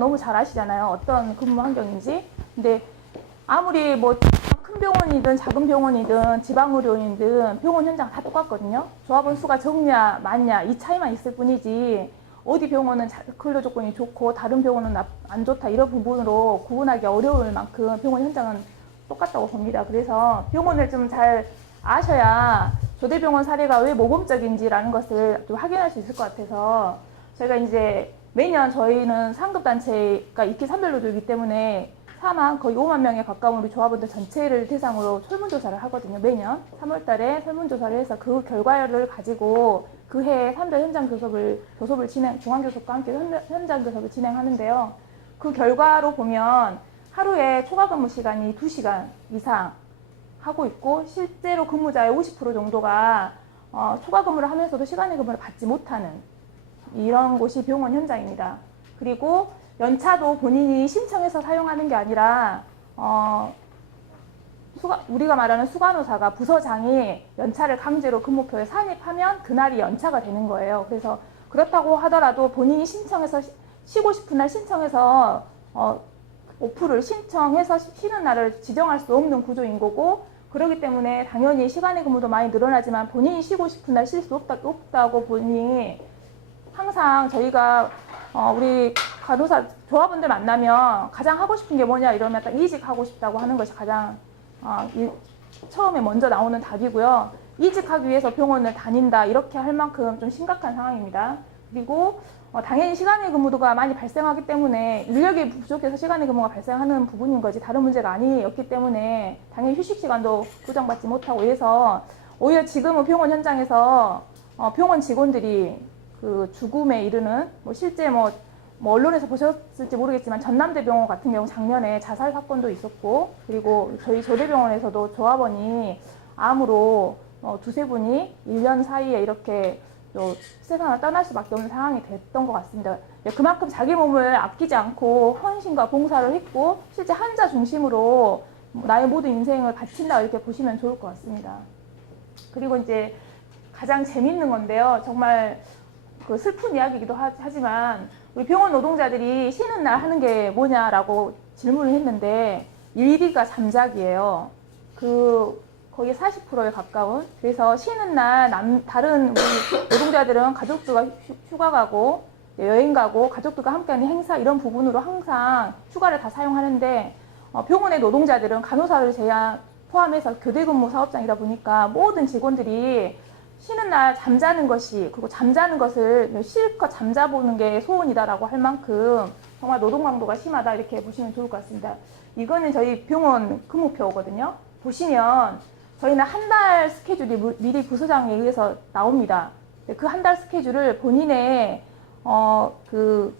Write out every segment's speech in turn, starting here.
너무 잘 아시잖아요. 어떤 근무 환경인지. 근데 아무리 뭐 큰 병원이든 작은 병원이든 지방의료인이든 병원 현장 다 똑같거든요. 조합원 수가 적냐 많냐 이 차이만 있을 뿐이지 어디 병원은 근로 조건이 좋고 다른 병원은 안 좋다 이런 부분으로 구분하기 어려울 만큼 병원 현장은 똑같다고 봅니다. 그래서 병원을 좀 잘 아셔야 조대병원 사례가 왜 모범적인지라는 것을 좀 확인할 수 있을 것 같아서 저희가 이제 매년 저희는 상급단체가 익히 산별로들이기 때문에 4만 거의 5만 명에 가까운 우리 조합원들 전체를 대상으로 설문조사를 하거든요. 매년 3월 달에 설문조사를 해서 그 결과를 가지고 그 해에 산별 현장 교섭을 진행, 중앙교섭과 함께 현장 교섭을 진행하는데요. 그 결과로 보면 하루에 초과 근무 시간이 2시간 이상 하고 있고 실제로 근무자의 50% 정도가 초과 근무를 하면서도 시간의 근무를 받지 못하는 이런 곳이 병원 현장입니다. 그리고 연차도 본인이 신청해서 사용하는 게 아니라 우리가 말하는 수간호사가 부서장이 연차를 강제로 근무표에 산입하면 그날이 연차가 되는 거예요. 그래서 그렇다고 하더라도 본인이 신청해서 쉬고 싶은 날 신청해서 오프를 신청해서 쉬는 날을 지정할 수 없는 구조인 거고 그렇기 때문에 당연히 시간의 근무도 많이 늘어나지만 본인이 쉬고 싶은 날 쉴 수 없다고 보니 항상 저희가 우리 간호사 조합원들 만나면 가장 하고 싶은 게 뭐냐 이러면 딱 이직하고 싶다고 하는 것이 가장 처음에 먼저 나오는 답이고요. 이직하기 위해서 병원을 다닌다 이렇게 할 만큼 좀 심각한 상황입니다. 그리고 당연히 시간의 근무가 많이 발생하기 때문에 인력이 부족해서 시간의 근무가 발생하는 부분인 거지 다른 문제가 아니었기 때문에 당연히 휴식 시간도 보장받지 못하고 이래서 오히려 지금은 병원 현장에서 병원 직원들이 그 죽음에 이르는 실제 뭐 언론에서 보셨을지 모르겠지만 전남대병원 같은 경우 작년에 자살 사건도 있었고 그리고 저희 조대병원에서도 조합원이 암으로 두세 분이 1년 사이에 이렇게 세상을 떠날 수밖에 없는 상황이 됐던 것 같습니다. 그만큼 자기 몸을 아끼지 않고 헌신과 봉사를 했고 실제 환자 중심으로 나의 모든 인생을 바친다 이렇게 보시면 좋을 것 같습니다. 그리고 이제 가장 재밌는 건데요. 정말 그 슬픈 이야기이기도 하지만 우리 병원 노동자들이 쉬는 날 하는 게 뭐냐라고 질문을 했는데 1위가 잠자기예요. 거의 40%에 가까운. 그래서 쉬는 날 다른 우리 노동자들은 가족들과 휴가 가고 여행 가고 가족들과 함께하는 행사 이런 부분으로 항상 휴가를 다 사용하는데 병원의 노동자들은 간호사를 포함해서 교대 근무 사업장이다 보니까 모든 직원들이 쉬는 날 잠자는 것이 그리고 잠자는 것을 실컷 잠자보는 게 소원이다라고 할 만큼 정말 노동 강도가 심하다 이렇게 보시면 좋을 것 같습니다. 이거는 저희 병원 근무표거든요. 보시면 저희는 한 달 스케줄이 미리 부서장에 의해서 나옵니다. 그 한 달 스케줄을 본인의 그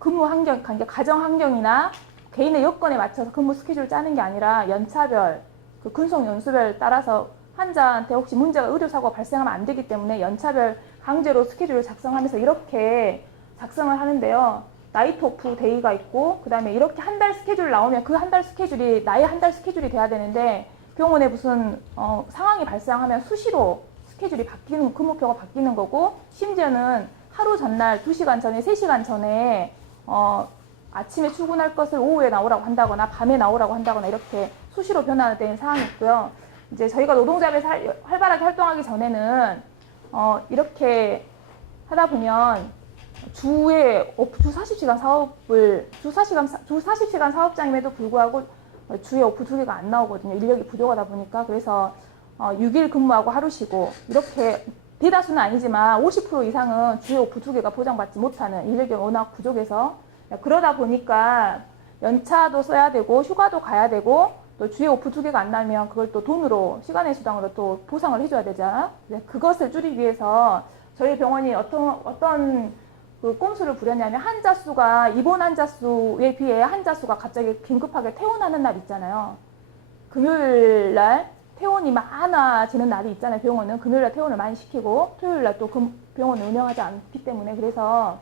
근무 환경, 가정 환경이나 개인의 여건에 맞춰서 근무 스케줄을 짜는 게 아니라 연차별, 그 근속 연수별 따라서 환자한테 혹시 문제가 의료사고가 발생하면 안 되기 때문에 연차별 강제로 스케줄을 작성하면서 이렇게 작성을 하는데요. 나이트 오프 데이가 있고 그 다음에 이렇게 한 달 스케줄 나오면 그 한 달 스케줄이 나의 한 달 스케줄이 돼야 되는데 병원에 무슨 상황이 발생하면 수시로 스케줄이 바뀌는 근무표가 바뀌는 거고 심지어는 하루 전날 2시간 전에 3시간 전에 아침에 출근할 것을 오후에 나오라고 한다거나 밤에 나오라고 한다거나 이렇게 수시로 변화된 상황이 있고요. 이제 저희가 노동자에서 활발하게 활동하기 전에는 이렇게 하다 보면 주 40시간 주 40시간 사업장임에도 불구하고 주에 오프 2개가 안 나오거든요. 인력이 부족하다 보니까. 그래서 6일 근무하고 하루 쉬고 이렇게 대다수는 아니지만 50% 이상은 주에 오프 2개가 보장받지 못하는 인력이 워낙 부족해서 그러다 보니까 연차도 써야 되고 휴가도 가야 되고 또 주에 오프 2개가 안 나면 그걸 또 돈으로 시간의 수당으로 또 보상을 해줘야 되잖아. 그것을 줄이기 위해서 저희 병원이 어떤 그 꼼수를 부렸냐면 환자 수가 입원 환자 수에 비해 환자 수가 갑자기 긴급하게 퇴원하는 날 있잖아요. 금요일 날 퇴원이 많아지는 날이 있잖아요. 병원은 금요일 날 퇴원을 많이 시키고 토요일 날 또 병원을 운영하지 않기 때문에 그래서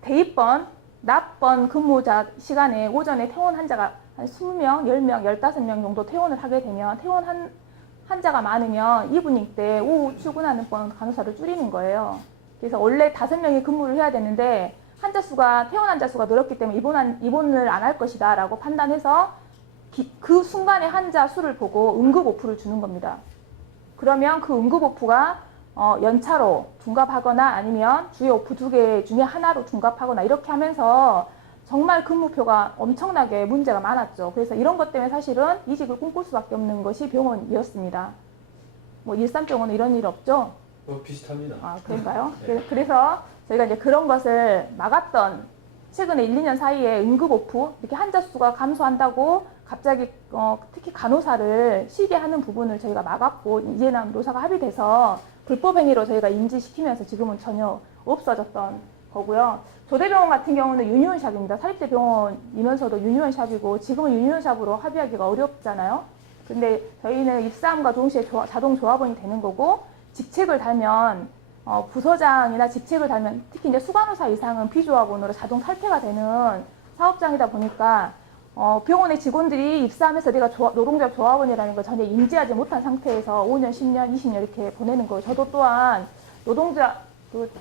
대입번, 낮번 근무자 시간에 오전에 퇴원 환자가 한 20명, 10명, 15명 정도 퇴원을 하게 되면 퇴원 환자가 많으면 이브닝 때 오후 출근하는 번 간호사를 줄이는 거예요. 그래서 원래 5명이 근무를 해야 되는데 환자 수가 퇴원 환자 수가 늘었기 때문에 입원을 안 할 것이다라고 판단해서 그 순간에 환자 수를 보고 응급오프를 주는 겁니다. 그러면 그 응급오프가 연차로 둔갑하거나 아니면 주요 오프 2개 중에 하나로 둔갑하거나 이렇게 하면서 정말 근무표가 엄청나게 문제가 많았죠. 그래서 이런 것 때문에 사실은 이직을 꿈꿀 수밖에 없는 것이 병원이었습니다. 뭐 일산병원은 이런 일 없죠? 비슷합니다. 아, 그런가요? 네. 그래서 저희가 이제 그런 것을 막았던 최근에 1, 2년 사이에 응급오프 이렇게 환자 수가 감소한다고 갑자기 특히 간호사를 쉬게 하는 부분을 저희가 막았고 이제는 노사가 합의돼서 불법 행위로 저희가 인지시키면서 지금은 전혀 없어졌던 거고요. 조대병원 같은 경우는 유니온샵입니다. 사립대 병원이면서도 유니온샵이고 지금은 유니온샵으로 합의하기가 어렵잖아요. 근데 저희는 입사함과 동시에 자동 조합원이 되는 거고 직책을 달면 부서장이나 직책을 달면 특히 이제 수간호사 이상은 비조합원으로 자동 탈퇴가 되는 사업장이다 보니까 병원의 직원들이 입사하면서 내가 노동조합 조합원이라는 걸 전혀 인지하지 못한 상태에서 5년, 10년, 20년 이렇게 보내는 거예요. 저도 또한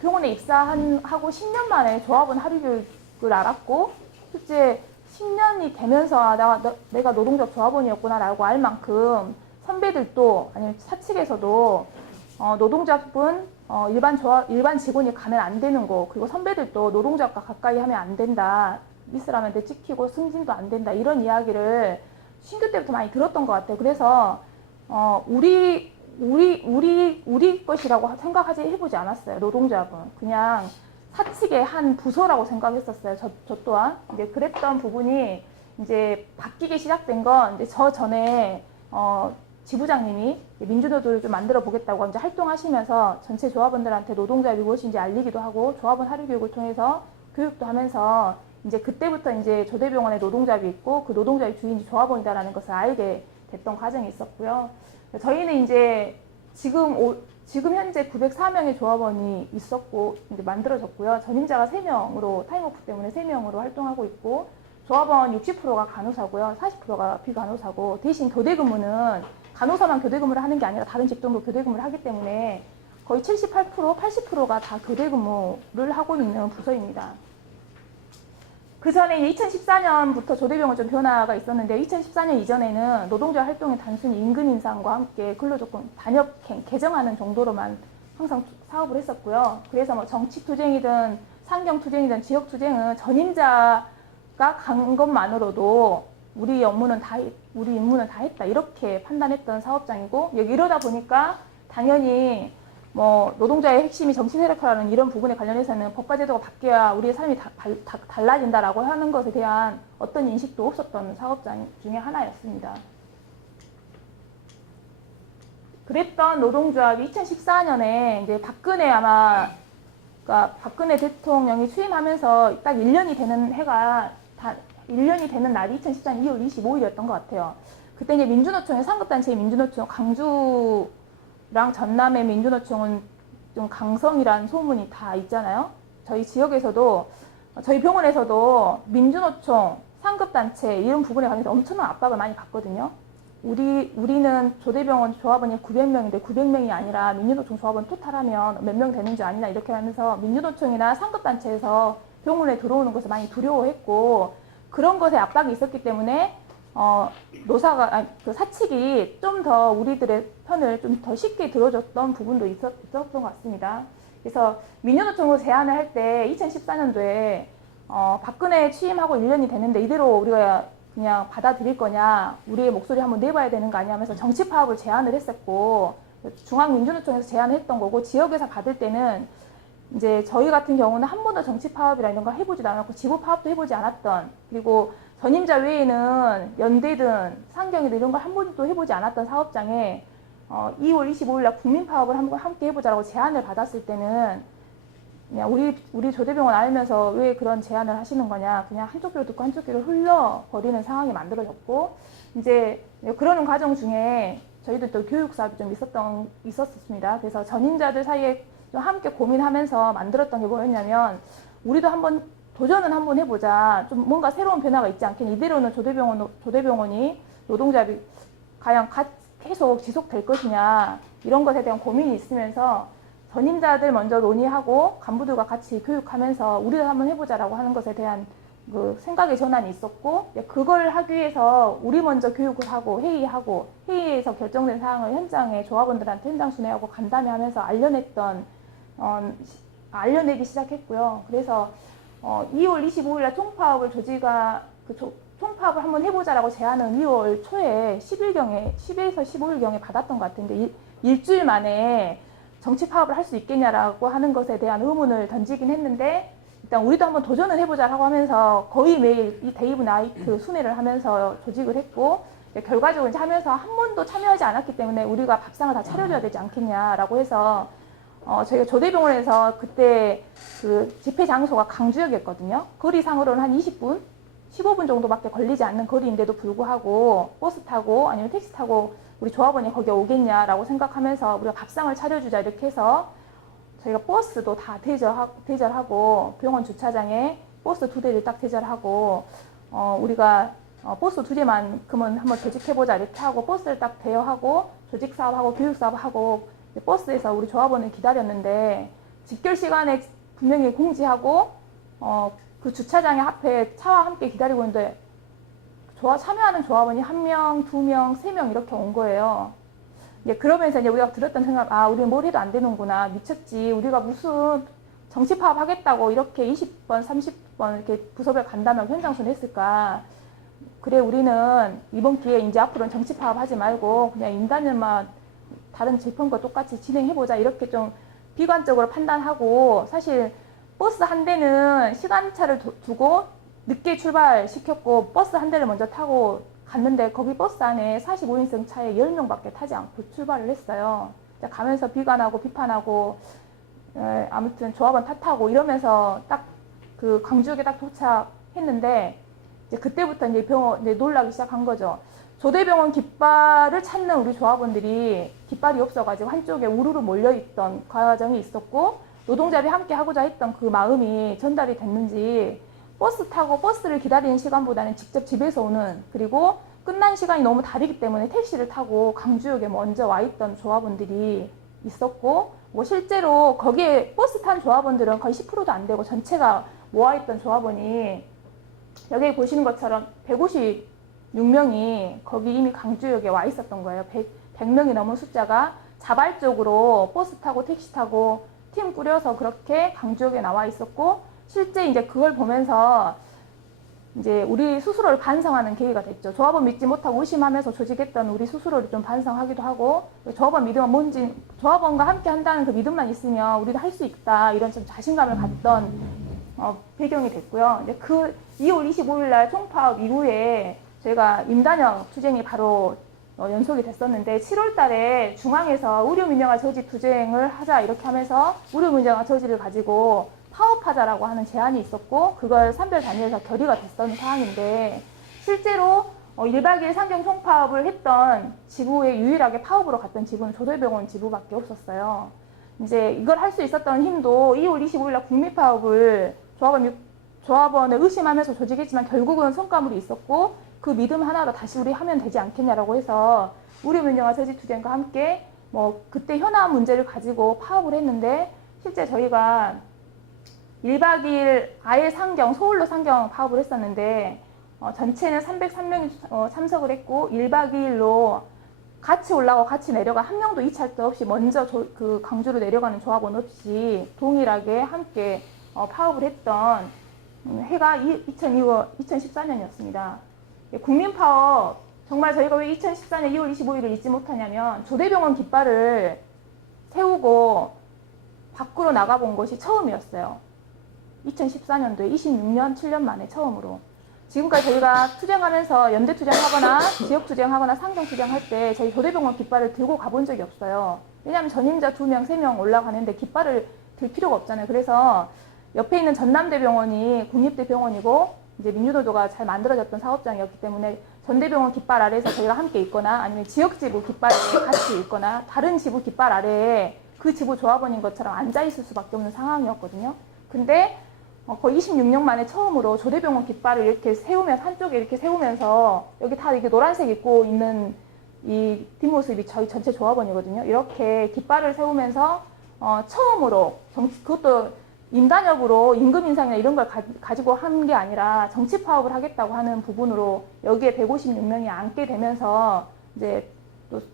병원에 입사하고 10년 만에 조합원 하류 교육을 알았고 실제 10년이 되면서 내가 노동조합 조합원이었구나라고 알 만큼 선배들도 아니면 사측에서도 노동조합은 일반 직원이 가면 안 되는 거, 그리고 선배들도 노동조합과 가까이 하면 안 된다. 미스라면 내 찍히고 승진도 안 된다. 이런 이야기를 신규 때부터 많이 들었던 것 같아요. 그래서 우리 것이라고 생각하지 해보지 않았어요. 노동조합은 그냥 사측의 한 부서라고 생각했었어요. 저 또한 이제 그랬던 부분이 이제 바뀌기 시작된 건 이제 저 전에 지부장님이 민주노조를 좀 만들어 보겠다고 이제 활동하시면서 전체 조합원들한테 노동조합이 무엇인지 알리기도 하고 조합원 하류 교육을 통해서 교육도 하면서 이제 그때부터 이제 조대병원에 노동조합이 있고 그 노동조합의 주인이 조합원이다라는 것을 알게 됐던 과정이 있었고요. 저희는 이제 지금 현재 904명의 조합원이 있었고 이제 만들어졌고요. 전임자가 3명으로 타임오프 때문에 3명으로 활동하고 있고 조합원 60%가 간호사고요. 40%가 비간호사고 대신 교대근무는 간호사만 교대근무를 하는 게 아니라 다른 직종도 교대근무를 하기 때문에 거의 78%, 80%가 다 교대근무를 하고 있는 부서입니다. 그 전에 2014년부터 조대병원 좀 변화가 있었는데 2014년 이전에는 노동조합 활동이 단순히 임금 인상과 함께 근로조건 단협행 개정하는 정도로만 항상 사업을 했었고요. 그래서 뭐 정치투쟁이든 상경투쟁이든 지역투쟁은 전임자가 간 것만으로도 우리 임무는 다 했다 이렇게 판단했던 사업장이고 이러다 보니까 당연히 뭐 노동자의 핵심이 정치세력화라는 이런 부분에 관련해서는 법과 제도가 바뀌어야 우리의 삶이 달라진다라고 하는 것에 대한 어떤 인식도 없었던 사업장 중에 하나였습니다. 그랬던 노동조합이 2014년에 이제 그러니까 박근혜 대통령이 취임하면서 딱 1년이 되는 해가 1년이 되는 날이 2014년 2월 25일이었던 것 같아요. 그때 이제 민주노총의 상급단체의 민주노총 강주랑 전남의 민주노총은 좀 강성이라는 소문이 다 있잖아요. 저희 지역에서도 저희 병원에서도 민주노총 상급단체 이런 부분에 관해서 엄청난 압박을 많이 받거든요. 우리는 조대병원 조합원이 900명인데 900명이 아니라 민주노총 조합원 토탈하면 몇 명 되는 줄 아니냐 이렇게 하면서 민주노총이나 상급단체에서 병원에 들어오는 것을 많이 두려워했고 그런 것에 압박이 있었기 때문에 그 사측이 좀 더 우리들의 편을 좀 더 쉽게 들어줬던 부분도 있었던 것 같습니다. 그래서 민주노총으로 제안을 할 때 2014년도에 박근혜 취임하고 1년이 됐는데 이대로 우리가 그냥 받아들일 거냐, 우리의 목소리 한번 내봐야 되는 거 아니야 하면서 정치 파업을 제안을 했었고 중앙민주노총에서 제안을 했던 거고 지역에서 받을 때는 이제 저희 같은 경우는 한 번도 정치 파업이나 이런 걸 해보지도 않았고 지부 파업도 해보지 않았던 그리고 전임자 외에는 연대든 상경이든 이런 걸 한 번도 해보지 않았던 사업장에 2월 25일 날 국민 파업을 함께 해보자라고 제안을 받았을 때는 그냥 우리 조대병원 알면서 왜 그런 제안을 하시는 거냐 그냥 한쪽 귀로 듣고 한쪽 귀로 흘려버리는 상황이 만들어졌고 이제 그러는 과정 중에 저희도 또 교육 사업이 좀 있었습니다. 그래서 전임자들 사이에 좀 함께 고민하면서 만들었던 게 뭐였냐면 우리도 한번 도전은 한번 해보자. 좀 뭔가 새로운 변화가 있지 않겠니? 이대로는 조대병원이 노동조합이 과연 계속 지속될 것이냐 이런 것에 대한 고민이 있으면서 전임자들 먼저 논의하고 간부들과 같이 교육하면서 우리도 한번 해보자라고 하는 것에 대한 그 생각의 전환이 있었고, 그걸 하기 위해서 우리 먼저 교육을 하고 회의하고, 회의에서 결정된 사항을 현장에 조합원들한테 현장 순회하고 간담회 하면서 알려내기 시작했고요. 그래서 2월 25일 날 총파업을 총파업을 한번 해보자라고 제안은 2월 초에 10일에서 15일경에 받았던 것 같은데, 일주일 만에 정치 파업을 할 수 있겠냐라고 하는 것에 대한 의문을 던지긴 했는데, 일단 우리도 한번 도전을 해보자라고 하면서 거의 매일 이 데이브 나이트 순회를 하면서 조직을 했고, 결과적으로 이제 하면서 한 번도 참여하지 않았기 때문에 우리가 밥상을 다 차려줘야 되지 않겠냐라고 해서 저희가 조대병원에서 그때 그 집회 장소가 강주역이었거든요. 거리상으로는 한 20분, 15분 정도밖에 걸리지 않는 거리인데도 불구하고 버스 타고 아니면 택시 타고 우리 조합원이 거기에 오겠냐라고 생각하면서 우리가 밥상을 차려주자 이렇게 해서 저희가 버스도 다 대절하고 병원 주차장에 버스 2대를 딱 대절하고 우리가 버스 2대만큼은 한번 조직해보자 이렇게 하고 버스를 딱 대여하고 조직사업하고 교육사업하고 버스에서 우리 조합원을 기다렸는데, 집결 시간에 분명히 공지하고 그 주차장에 앞에 차와 함께 기다리고 있는데 참여하는 조합원이 1명, 2명, 3명 이렇게 온 거예요. 그러면서 이제 우리가 들었던 생각, 우리는 뭘 해도 안 되는구나. 미쳤지. 우리가 무슨 정치 파업 하겠다고 이렇게 20번, 30번 이렇게 부서별 간다면 현장순 했을까. 그래, 우리는 이번 기회에 이제 앞으로는 정치 파업 하지 말고 그냥 인단을만 다른 재판과 똑같이 진행해보자. 이렇게 좀 비관적으로 판단하고, 사실 버스 한 대는 시간차를 두고 늦게 출발시켰고 버스 한 대를 먼저 타고 갔는데 거기 버스 안에 45인승 차에 10명밖에 타지 않고 출발을 했어요. 가면서 비관하고 비판하고 아무튼 조합원 탓하고 이러면서 딱 그 광주역에 딱 도착했는데, 이제 그때부터 이제 이제 놀라기 시작한 거죠. 조대병원 깃발을 찾는 우리 조합원들이 깃발이 없어가지고 한쪽에 우르르 몰려있던 과정이 있었고, 노동자들이 함께 하고자 했던 그 마음이 전달이 됐는지 버스 타고 버스를 기다리는 시간보다는 직접 집에서 오는, 그리고 끝난 시간이 너무 다르기 때문에 택시를 타고 강주역에 먼저 와 있던 조합원들이 있었고, 뭐 실제로 거기에 버스 탄 조합원들은 거의 10%도 안 되고 전체가 모아 있던 조합원이 여기 보시는 것처럼 156명이 거기 이미 강주역에 와 있었던 거예요. 100명이 넘은 숫자가 자발적으로 버스 타고 택시 타고 팀 꾸려서 그렇게 강주역에 나와 있었고, 실제 이제 그걸 보면서 이제 우리 스스로를 반성하는 계기가 됐죠. 조합원 믿지 못하고 의심하면서 조직했던 우리 스스로를 좀 반성하기도 하고, 조합원 믿음은 뭔지, 조합원과 함께 한다는 그 믿음만 있으면 우리도 할 수 있다, 이런 좀 자신감을 갖던 배경이 됐고요. 이제 그 2월 25일 날 총파업 이후에 저희가 임단혁 투쟁이 바로 연속이 됐었는데, 7월 달에 중앙에서 의료민영화 저지 투쟁을 하자 이렇게 하면서 의료민영화 저지를 가지고 파업하자라고 하는 제안이 있었고, 그걸 산별 단위에서 결의가 됐던 상황인데, 실제로 1박 2일 상경 총파업을 했던 지부에 유일하게 파업으로 갔던 지부는 조대병원 지부밖에 없었어요. 이제 이걸 할 수 있었던 힘도 2월 25일 날 국민파업을 조합원을 의심하면서 조직했지만 결국은 성과물이 있었고, 그 믿음 하나로 다시 우리 하면 되지 않겠냐라고 해서 의료민영화 저지 투쟁과 함께 그때 현안 문제를 가지고 파업을 했는데, 실제 저희가 1박 2일 아예 상경, 서울로 상경 파업을 했었는데 전체는 303명이 참석을 했고, 1박 2일로 같이 올라가고 같이 내려가 한 명도 이찰도 없이 먼저 그 강주로 내려가는 조합원 없이 동일하게 함께 파업을 했던 해가 2014년이었습니다. 국민파업, 정말 저희가 왜 2014년 2월 25일을 잊지 못하냐면, 조대병원 깃발을 세우고 밖으로 나가본 것이 처음이었어요. 2014년도에 26년, 7년 만에 처음으로. 지금까지 저희가 투쟁하면서 연대 투쟁하거나 지역 투쟁하거나 상경 투쟁할 때 저희 조대병원 깃발을 들고 가본 적이 없어요. 왜냐하면 전임자 2명, 3명 올라가는데 깃발을 들 필요가 없잖아요. 그래서 옆에 있는 전남대병원이 국립대병원이고 이제 민주노조가 잘 만들어졌던 사업장이었기 때문에 전대병원 깃발 아래에서 저희가 함께 있거나 아니면 지역지부 깃발에 같이 있거나 다른 지부 깃발 아래에 그 지부 조합원인 것처럼 앉아있을 수밖에 없는 상황이었거든요. 근데 거의 26년 만에 처음으로 조대병원 깃발을 이렇게 세우면서, 한쪽에 이렇게 세우면서, 여기 다 이렇게 노란색 입고 있는 이 뒷모습이 저희 전체 조합원이거든요. 이렇게 깃발을 세우면서 처음으로 그것도 임단협으로 임금 인상이나 이런 걸 가지고 한 게 아니라 정치 파업을 하겠다고 하는 부분으로 여기에 156명이 앉게 되면서 이제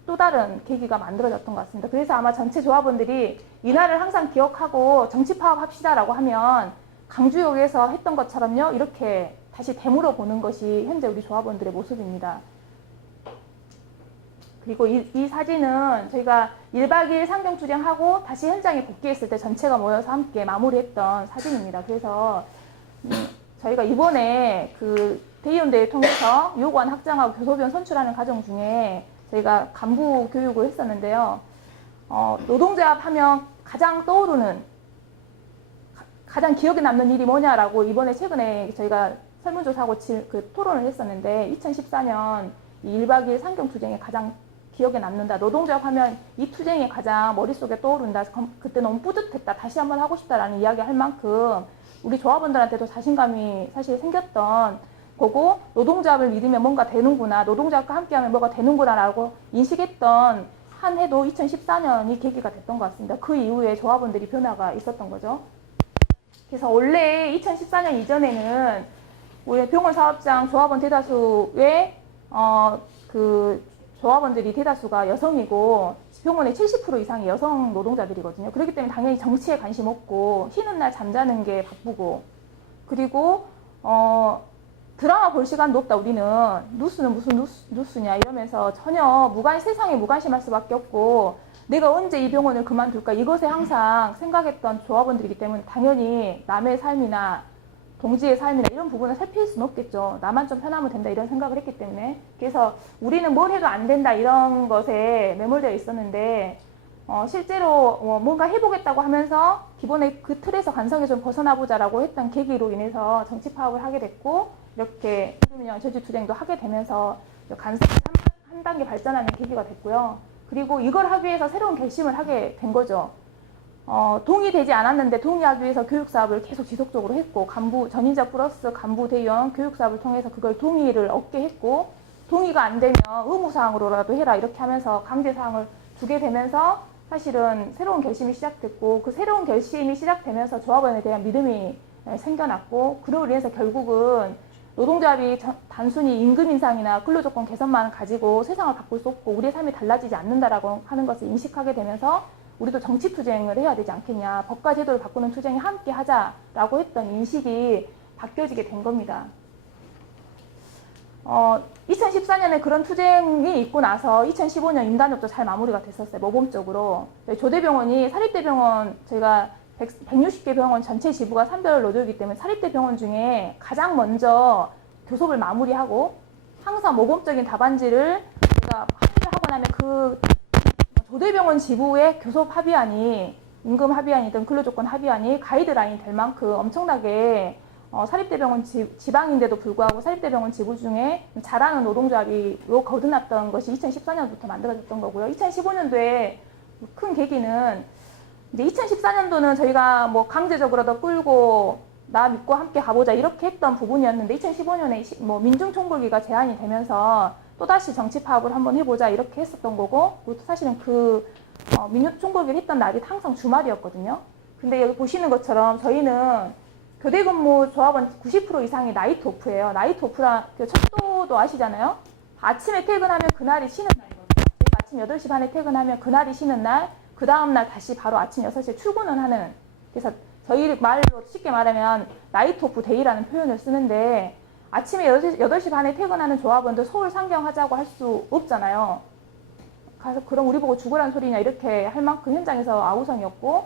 또 다른 계기가 만들어졌던 것 같습니다. 그래서 아마 전체 조합원들이 이날을 항상 기억하고 정치 파업 합시다라고 하면 강주역에서 했던 것처럼요, 이렇게 다시 되물어 보는 것이 현재 우리 조합원들의 모습입니다. 그리고 이 사진은 저희가 1박 2일 상경 투쟁하고 다시 현장에 복귀했을 때 전체가 모여서 함께 마무리했던 사진입니다. 그래서 저희가 이번에 그 대의원대회 통해서 요구안 확장하고 교섭위원 선출하는 과정 중에 저희가 간부 교육을 했었는데요. 노동조합 하면 가장 떠오르는, 가장 기억에 남는 일이 뭐냐라고 이번에 최근에 저희가 설문조사하고 토론을 했었는데 2014년 이 1박 2일 상경투쟁에 가장 기억에 남는다. 노동조합 하면 이 투쟁이 가장 머릿속에 떠오른다. 그때 너무 뿌듯했다. 다시 한번 하고 싶다라는 이야기 할 만큼 우리 조합원들한테도 자신감이 사실 생겼던 거고, 노동조합을 믿으면 뭔가 되는구나, 노동조합과 함께하면 뭐가 되는구나 라고 인식했던 한 해도 2014년이 계기가 됐던 것 같습니다. 그 이후에 조합원들이 변화가 있었던 거죠. 그래서 원래 2014년 이전에는 우리 병원 사업장 조합원 대다수의 그 조합원들이 대다수가 여성이고 병원의 70% 이상이 여성 노동자들이거든요. 그렇기 때문에 당연히 정치에 관심 없고 쉬는 날 잠자는 게 바쁘고, 그리고 드라마 볼 시간도 없다. 우리는 뉴스는 무슨 뉴스냐 이러면서 전혀 세상에 무관심할 수밖에 없고, 내가 언제 이 병원을 그만둘까 이것에 항상 생각했던 조합원들이기 때문에 당연히 남의 삶이나 동지의 삶이나 이런 부분을 살필 수는 없겠죠. 나만 좀 편하면 된다 이런 생각을 했기 때문에. 그래서 우리는 뭘 해도 안 된다 이런 것에 매몰되어 있었는데, 실제로 뭔가 해보겠다고 하면서 기본의 그 틀에서 관성에 좀 벗어나보자라고 했던 계기로 인해서 정치 파업을 하게 됐고, 이렇게 임금인형 저지투쟁도 하게 되면서 간성이 한 단계 발전하는 계기가 됐고요. 그리고 이걸 하기 위해서 새로운 결심을 하게 된 거죠. 동의되지 않았는데 동의하기 위해서 교육사업을 계속 지속적으로 했고, 전인자 플러스 간부 대의원 교육사업을 통해서 그걸 동의를 얻게 했고, 동의가 안 되면 의무사항으로라도 해라 이렇게 하면서 강제사항을 주게 되면서 사실은 새로운 결심이 시작됐고, 그 새로운 결심이 시작되면서 조합원에 대한 믿음이 생겨났고, 그로 인해서 결국은 노동조합이 단순히 임금 인상이나 근로조건 개선만 가지고 세상을 바꿀 수 없고 우리의 삶이 달라지지 않는다라고 하는 것을 인식하게 되면서 우리도 정치 투쟁을 해야 되지 않겠냐, 법과 제도를 바꾸는 투쟁에 함께 하자라고 했던 인식이 바뀌어지게 된 겁니다. 2014년에 그런 투쟁이 있고 나서 2015년 임단협도 잘 마무리가 됐었어요. 모범적으로. 조대병원이 사립대병원, 저희가 160개 병원 전체 지부가 산별 노조이기 때문에 사립대 병원 중에 가장 먼저 교섭을 마무리하고, 항상 모범적인 답안지를 제가 합의를 하고 나면 그 조대병원 지부의 교섭 합의안이, 임금 합의안이든 근로조건 합의안이 가이드라인 될 만큼 엄청나게 사립대병원 지방인데도 불구하고 사립대병원 지부 중에 잘하는 노동조합으로 거듭났던 것이 2014년부터 만들어졌던 거고요. 2015년도에 큰 계기는 이제 2014년도는 저희가 뭐 강제적으로 더 끌고 나 믿고 함께 가보자 이렇게 했던 부분이었는데, 2015년에 뭐 민중총궐기가 제한이 되면서 또다시 정치 파업을 한번 해보자 이렇게 했었던 거고, 그리고 사실은 민중총궐기를 했던 날이 항상 주말이었거든요. 근데 여기 보시는 것처럼 저희는 교대 근무 조합원 90% 이상이 나이트 오프예요. 나이트 오프라 척도도 아시잖아요. 아침에 퇴근하면 그날이 쉬는 날이거든요. 저희가 아침 8시 반에 퇴근하면 그날이 쉬는 날, 그 다음날 다시 바로 아침 6시에 출근을 하는, 그래서 저희 말로 쉽게 말하면 나이트 오프 데이라는 표현을 쓰는데, 아침에 8시 반에 퇴근하는 조합원들 서울 상경하자고 할 수 없잖아요. 가서 그럼 우리 보고 죽으란 소리냐 이렇게 할 만큼 현장에서 아우성이었고,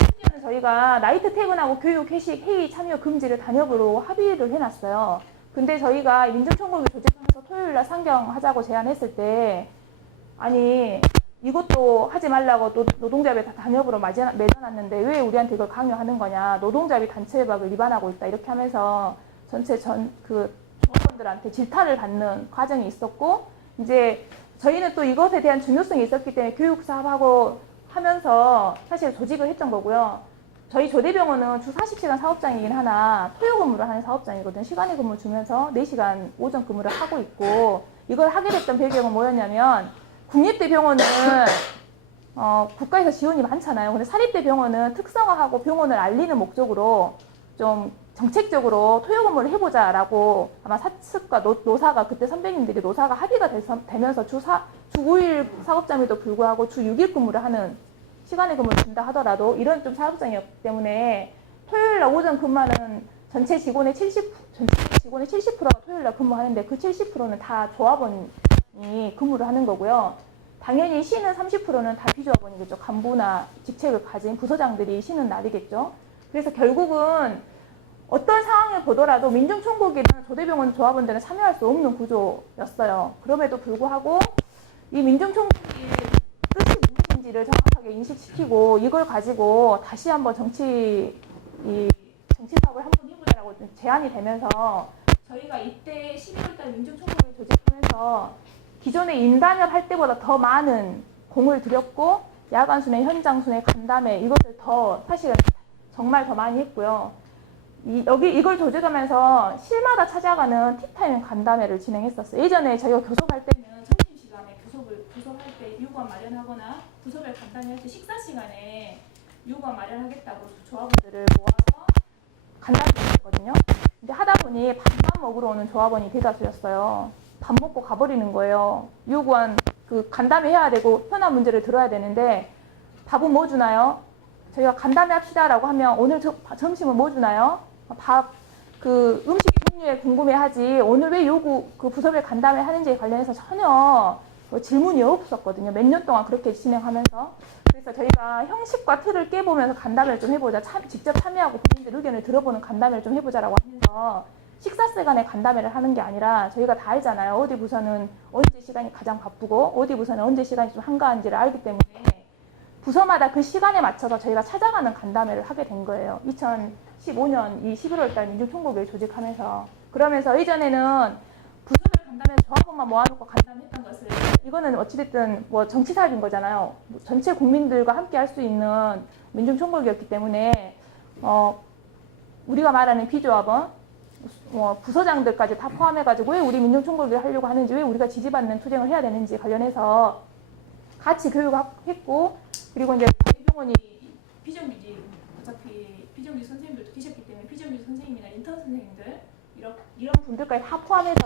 심지어는 저희가 나이트 퇴근하고 교육, 회식, 회의 참여 금지를 단협으로 합의를 해놨어요. 근데 저희가 민중총궐기 조직하면서 토요일날 상경하자고 제안했을 때, 아니 이것도 하지 말라고 노동조합에 다 단협으로 맺어놨는데 왜 우리한테 이걸 강요하는 거냐, 노동조합이 단체협약을 위반하고 있다 이렇게 하면서 전체 조합원들한테 질타를 받는 과정이 있었고, 이제 저희는 또 이것에 대한 중요성이 있었기 때문에 교육사업하고 하면서 사실 조직을 했던 거고요. 저희 조대병원은 주 40시간 사업장이긴 하나 토요 근무를 하는 사업장이거든요. 시간의 근무 주면서 4시간 오전 근무를 하고 있고, 이걸 하게 됐던 배경은 뭐였냐면, 국립대병원은 국가에서 지원이 많잖아요. 근데 사립대 병원은 특성화하고 병원을 알리는 목적으로 좀 정책적으로 토요 근무를 해보자라고 아마 사측과 노사가 그때 선배님들이 노사가 합의가 되면서 주 9일 사업장에도 불구하고 주 6일 근무를 하는 시간의 근무를 준다 하더라도 이런 좀 사업장이었기 때문에 토요일 날 오전 근무하는 전체 직원의 70%가 토요일 날 근무하는데 그 70%는 다 조합원이 근무를 하는 거고요. 당연히 쉬는 30%는 다 비조합원이겠죠. 간부나 직책을 가진 부서장들이 쉬는 날이겠죠. 그래서 결국은 어떤 상황을 보더라도 민중총국이나 조대병원 조합원들은 참여할 수 없는 구조였어요. 그럼에도 불구하고 이 민중총국이 뜻이 무엇인지를 정확하게 인식시키고 이걸 가지고 다시 한번 정치 사업을 한번 해보자라고 제안이 되면서 저희가 이때 11월달 민중총국을 조직하면서 기존에 인단협 할 때보다 더 많은 공을 들였고 야간 순회, 현장 순회, 간담회 이것을 더 사실은 정말 더 많이 했고요. 이걸 조직하면서 실마다 찾아가는 티타임 간담회를 진행했었어요. 예전에 저희가 교섭할 때는 점심시간에 교섭할 때 유관 마련하거나 부서별 간담회 할 때 식사 시간에 유관 마련하겠다고 조합원들을 모아서 간담회를 했거든요. 근데 하다 보니 밥만 먹으러 오는 조합원이 대다수였어요. 밥 먹고 가버리는 거예요. 유관 그 간담회 해야 되고 현안 문제를 들어야 되는데 밥은 뭐 주나요? 저희가 간담회 합시다라고 하면 오늘 점심은 뭐 주나요? 그 음식 종류에 궁금해하지 오늘 왜 그 부서별 간담회 하는지에 관련해서 전혀 질문이 없었거든요. 몇 년 동안 그렇게 진행하면서. 그래서 저희가 형식과 틀을 깨보면서 간담회를 좀 해보자. 직접 참여하고 본인들 의견을 들어보는 간담회를 좀 해보자라고 하면서 식사 시간에 간담회를 하는 게 아니라 저희가 다 알잖아요. 어디 부서는 언제 시간이 가장 바쁘고 어디 부서는 언제 시간이 좀 한가한지를 알기 때문에 부서마다 그 시간에 맞춰서 저희가 찾아가는 간담회를 하게 된 거예요. 2015년 이 11월 달 민중총국을 조직하면서. 그러면서 이전에는 부서별 간담회 조합원만 모아놓고 간담회했던 것을 이거는 어찌됐든 뭐 정치 사업인 거잖아요. 전체 국민들과 함께 할 수 있는 민중총국이었기 때문에 우리가 말하는 비조합원 부서장들까지 다 포함해가지고 왜 우리 민중총국을 하려고 하는지 왜 우리가 지지받는 투쟁을 해야 되는지 관련해서 같이 교육했고 그리고 이제 대병원이 비정규직 어차피 비정규직 선생님들도 계셨기 때문에 비정규직 선생님이나 인턴 선생님들 이런 분들까지 다 포함해서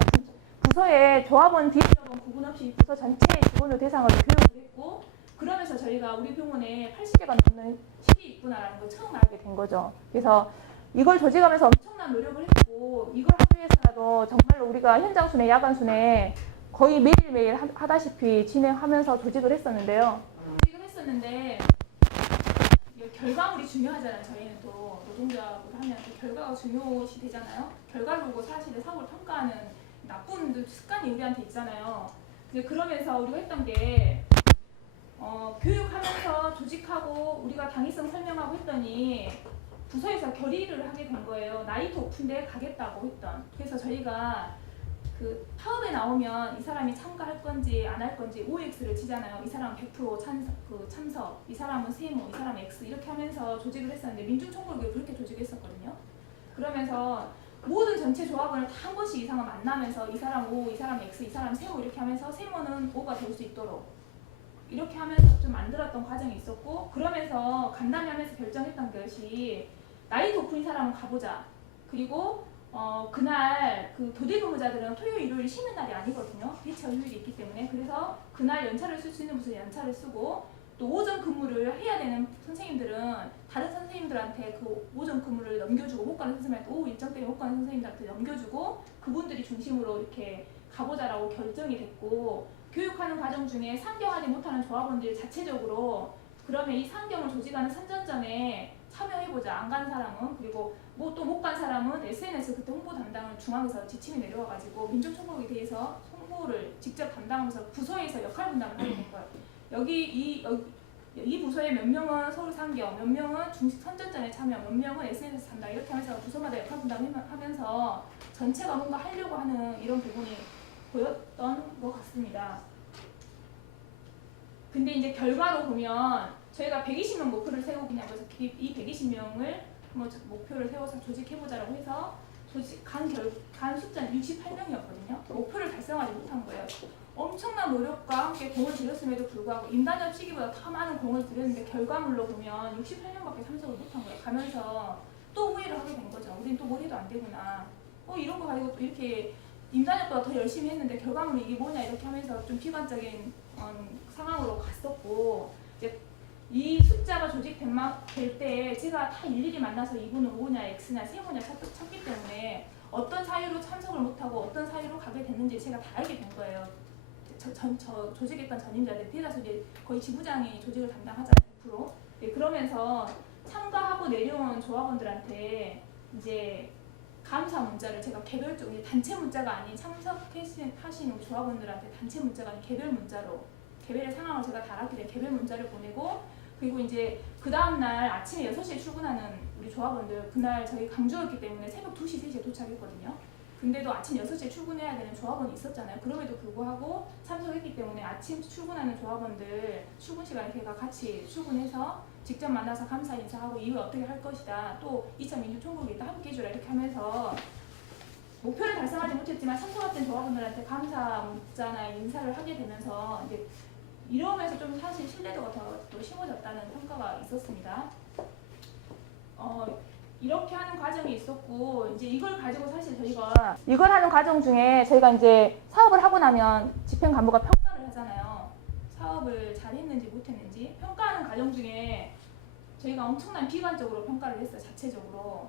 부서에 조합원, 비조합원 구분 없이 부서 전체 직원을 대상으로 교육을 했고 그러면서 저희가 우리 병원에 80개가 넘는 실이 있구나라는 걸 처음 알게 된 거죠. 그래서 이걸 조직하면서 엄청난 노력을 했고 이걸 하기 위해서라도 정말로 우리가 현장 순회, 야간 순회 거의 매일매일 하다시피 진행하면서 조직을 했었는데요. 결과물이 중요하잖아요. 저희는 또 노동조합으로 하면 또 결과가 중요시 되잖아요. 결과를 보고 사실은 사고를 평가하는 나쁜 습관이 우리한테 있잖아요. 이제 그러면서 우리가 했던 게 교육하면서 조직하고 우리가 당위성 설명하고 했더니 부서에서 결의를 하게 된 거예요. 나이트 오픈대에 가겠다고 했던. 그래서 저희가 그 파업에 나오면 이 사람이 참가할 건지 안 할 건지 OX를 치잖아요. 이 사람은 100% 참석, 이 사람은 세모, 이 사람은 X 이렇게 하면서 조직을 했었는데 민중총국을 그렇게 조직했었거든요. 그러면서 모든 전체 조합원을 다 한 번씩 이상을 만나면서 이 사람 O, 이 사람 X, 이 사람 세모 이렇게 하면서 세모는 O가 될 수 있도록 이렇게 하면서 좀 만들었던 과정이 있었고 그러면서 간담회하면서 결정했던 것이 나이트 오픈인 사람은 가보자. 그리고 그날 그 교대 근무자들은 토요일, 일요일 쉬는 날이 아니거든요. 대체 휴일이 있기 때문에. 그래서 그날 연차를 쓸 수 있는 부서에 연차를 쓰고 또 오전 근무를 해야 되는 선생님들은 다른 선생님들한테 그 오전 근무를 넘겨주고 못 가는 선생님한테 오후 일정 때문에 못 가는 선생님들한테 넘겨주고 그분들이 중심으로 이렇게 가보자라고 결정이 됐고 교육하는 과정 중에 상경하지 못하는 조합원들 자체적으로 그러면 이 상경을 조직하는 선전전에 참여해보자. 안 간 사람은 그리고 뭐 또 못 간 사람은 SNS 그때 홍보 담당을 중앙에서 지침이 내려와가지고 민중총국에 대해서 홍보를 직접 담당하면서 부서에서 역할 분담을 하게 된 거예요. 여기 이 부서에 몇 명은 서울 상경, 몇 명은 중식 선전전에 참여, 몇 명은 SNS 담당 이렇게 하면서 부서마다 역할 분담하면서 전체가 뭔가 하려고 하는 이런 부분이 보였던 것 같습니다. 근데 이제 결과로 보면 저희가 120명 목표를 세우고 그냥 그래서 이 120명을 뭐 목표를 세워서 조직해보자라고 해서 간 숫자는 68명이었거든요. 목표를 달성하지 못한 거예요. 엄청난 노력과 함께 공을 들였음에도 불구하고 임단협 시기보다 더 많은 공을 들였는데 결과물로 보면 68명밖에 참석을 못한 거예요. 가면서 또 후회를 하게 된 거죠. 우린 또 뭘 해도 안 되구나. 이런 거 가지고 또 이렇게 임단협보다 더 열심히 했는데 결과물이 이게 뭐냐 이렇게 하면서 좀 비관적인 상황으로 갔었고, 이제 이 숫자가 조직될 때 제가 다 일일이 만나서 이분은 O냐 X냐 C냐 찾기 때문에 어떤 사유로 참석을 못하고 어떤 사유로 가게 됐는지 제가 다 알게 된 거예요. 저 조직했던 전임자들 대다수 이제 거의 지부장이 조직을 담당하잖아요. 100%. 네, 그러면서 참가하고 내려온 조합원들한테 이제 감사 문자를 제가 개별적으로, 단체 문자가 아닌 참석하신 조합원들한테 단체 문자가 아닌 개별 문자로, 개별의 상황을 제가 다 알았기 때문에 개별 문자를 보내고, 그리고 이제 그 다음날 아침에 6시에 출근하는 우리 조합원들, 그날 저희 강주였기 때문에 새벽 2시, 3시에 도착했거든요. 근데도 아침 6시에 출근해야 되는 조합원이 있었잖아요. 그럼에도 불구하고 참석했기 때문에 아침 출근하는 조합원들 출근 시간에 제가 같이 출근해서 직접 만나서 감사 인사하고 이후에 어떻게 할 것이다, 또 2차 민주총국이 있다, 함께 해주라 이렇게 하면서 목표를 달성하지 못했지만 참석했던 조합원들한테 감사 문자나 인사를 하게 되면서 이제 이러면서 좀 사실 신뢰도가 더 심어졌다는 평가가 있었습니다. 이렇게 하는 과정이 있었고, 이제 이걸 가지고 사실 저희가 이걸 하는 과정 중에 저희가 이제 사업을 하고 나면 집행 간부가 평가를 하잖아요. 사업을 잘했는지 못했는지 평가하는 과정 중에 저희가 엄청난 비관적으로 평가를 했어요. 자체적으로.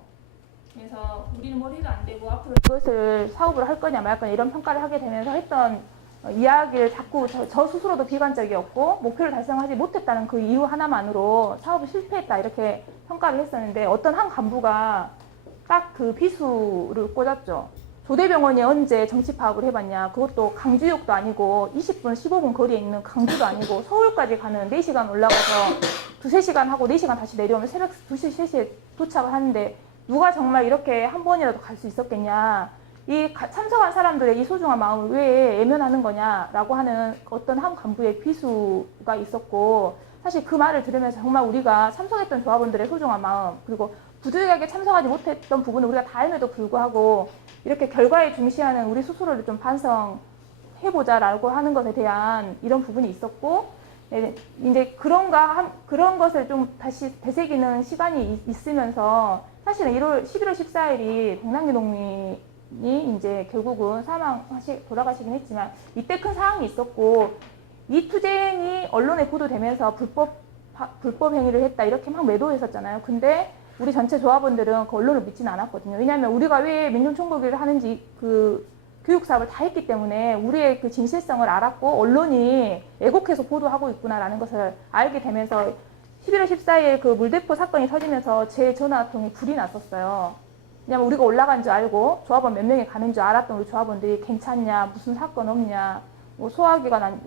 그래서 우리는 뭘 해도 안 되고 앞으로 이것을 사업을 할 거냐 말 거냐 이런 평가를 하게 되면서 했던 이야기를 자꾸 저 스스로도 비관적이었고 목표를 달성하지 못했다는 그 이유 하나만으로 사업이 실패했다 이렇게 평가를 했었는데, 어떤 한 간부가 딱 그 비수를 꽂았죠. 조대병원이 언제 정치 파업을 해봤냐, 그것도 강주역도 아니고 20분 15분 거리에 있는 강주도 아니고 서울까지 가는 4시간 올라가서 2-3시간 하고 4시간 다시 내려오면 새벽 2시 3시에 도착을 하는데 누가 정말 이렇게 한 번이라도 갈 수 있었겠냐, 이 참석한 사람들의 이 소중한 마음을 왜 외면하는 거냐라고 하는 어떤 한 간부의 비수가 있었고, 사실 그 말을 들으면서 정말 우리가 참석했던 조합원들의 소중한 마음, 그리고 부득이하게 참석하지 못했던 부분을 우리가 다 알면도 불구하고 이렇게 결과에 중시하는 우리 스스로를 좀 반성해보자라고 하는 것에 대한 이런 부분이 있었고, 이제 그런 것을 좀 다시 되새기는 시간이 있으면서 사실은 11월 14일이 백남기 농민이 이제 결국은 돌아가시긴 했지만 이때 큰 사항이 있었고, 이 투쟁이 언론에 보도되면서 불법 행위를 했다 이렇게 막 매도했었잖아요. 근데 우리 전체 조합원들은 그 언론을 믿지는 않았거든요. 왜냐하면 우리가 왜 민중총국을 하는지 그 교육 사업을 다 했기 때문에 우리의 그 진실성을 알았고 언론이 왜곡해서 보도하고 있구나라는 것을 알게 되면서 11월 14일 그 물대포 사건이 터지면서 제 전화통에 불이 났었어요. 왜냐면 우리가 올라간 줄 알고 조합원 몇 명이 가는 줄 알았던 우리 조합원들이 괜찮냐, 무슨 사건 없냐, 뭐 소화기가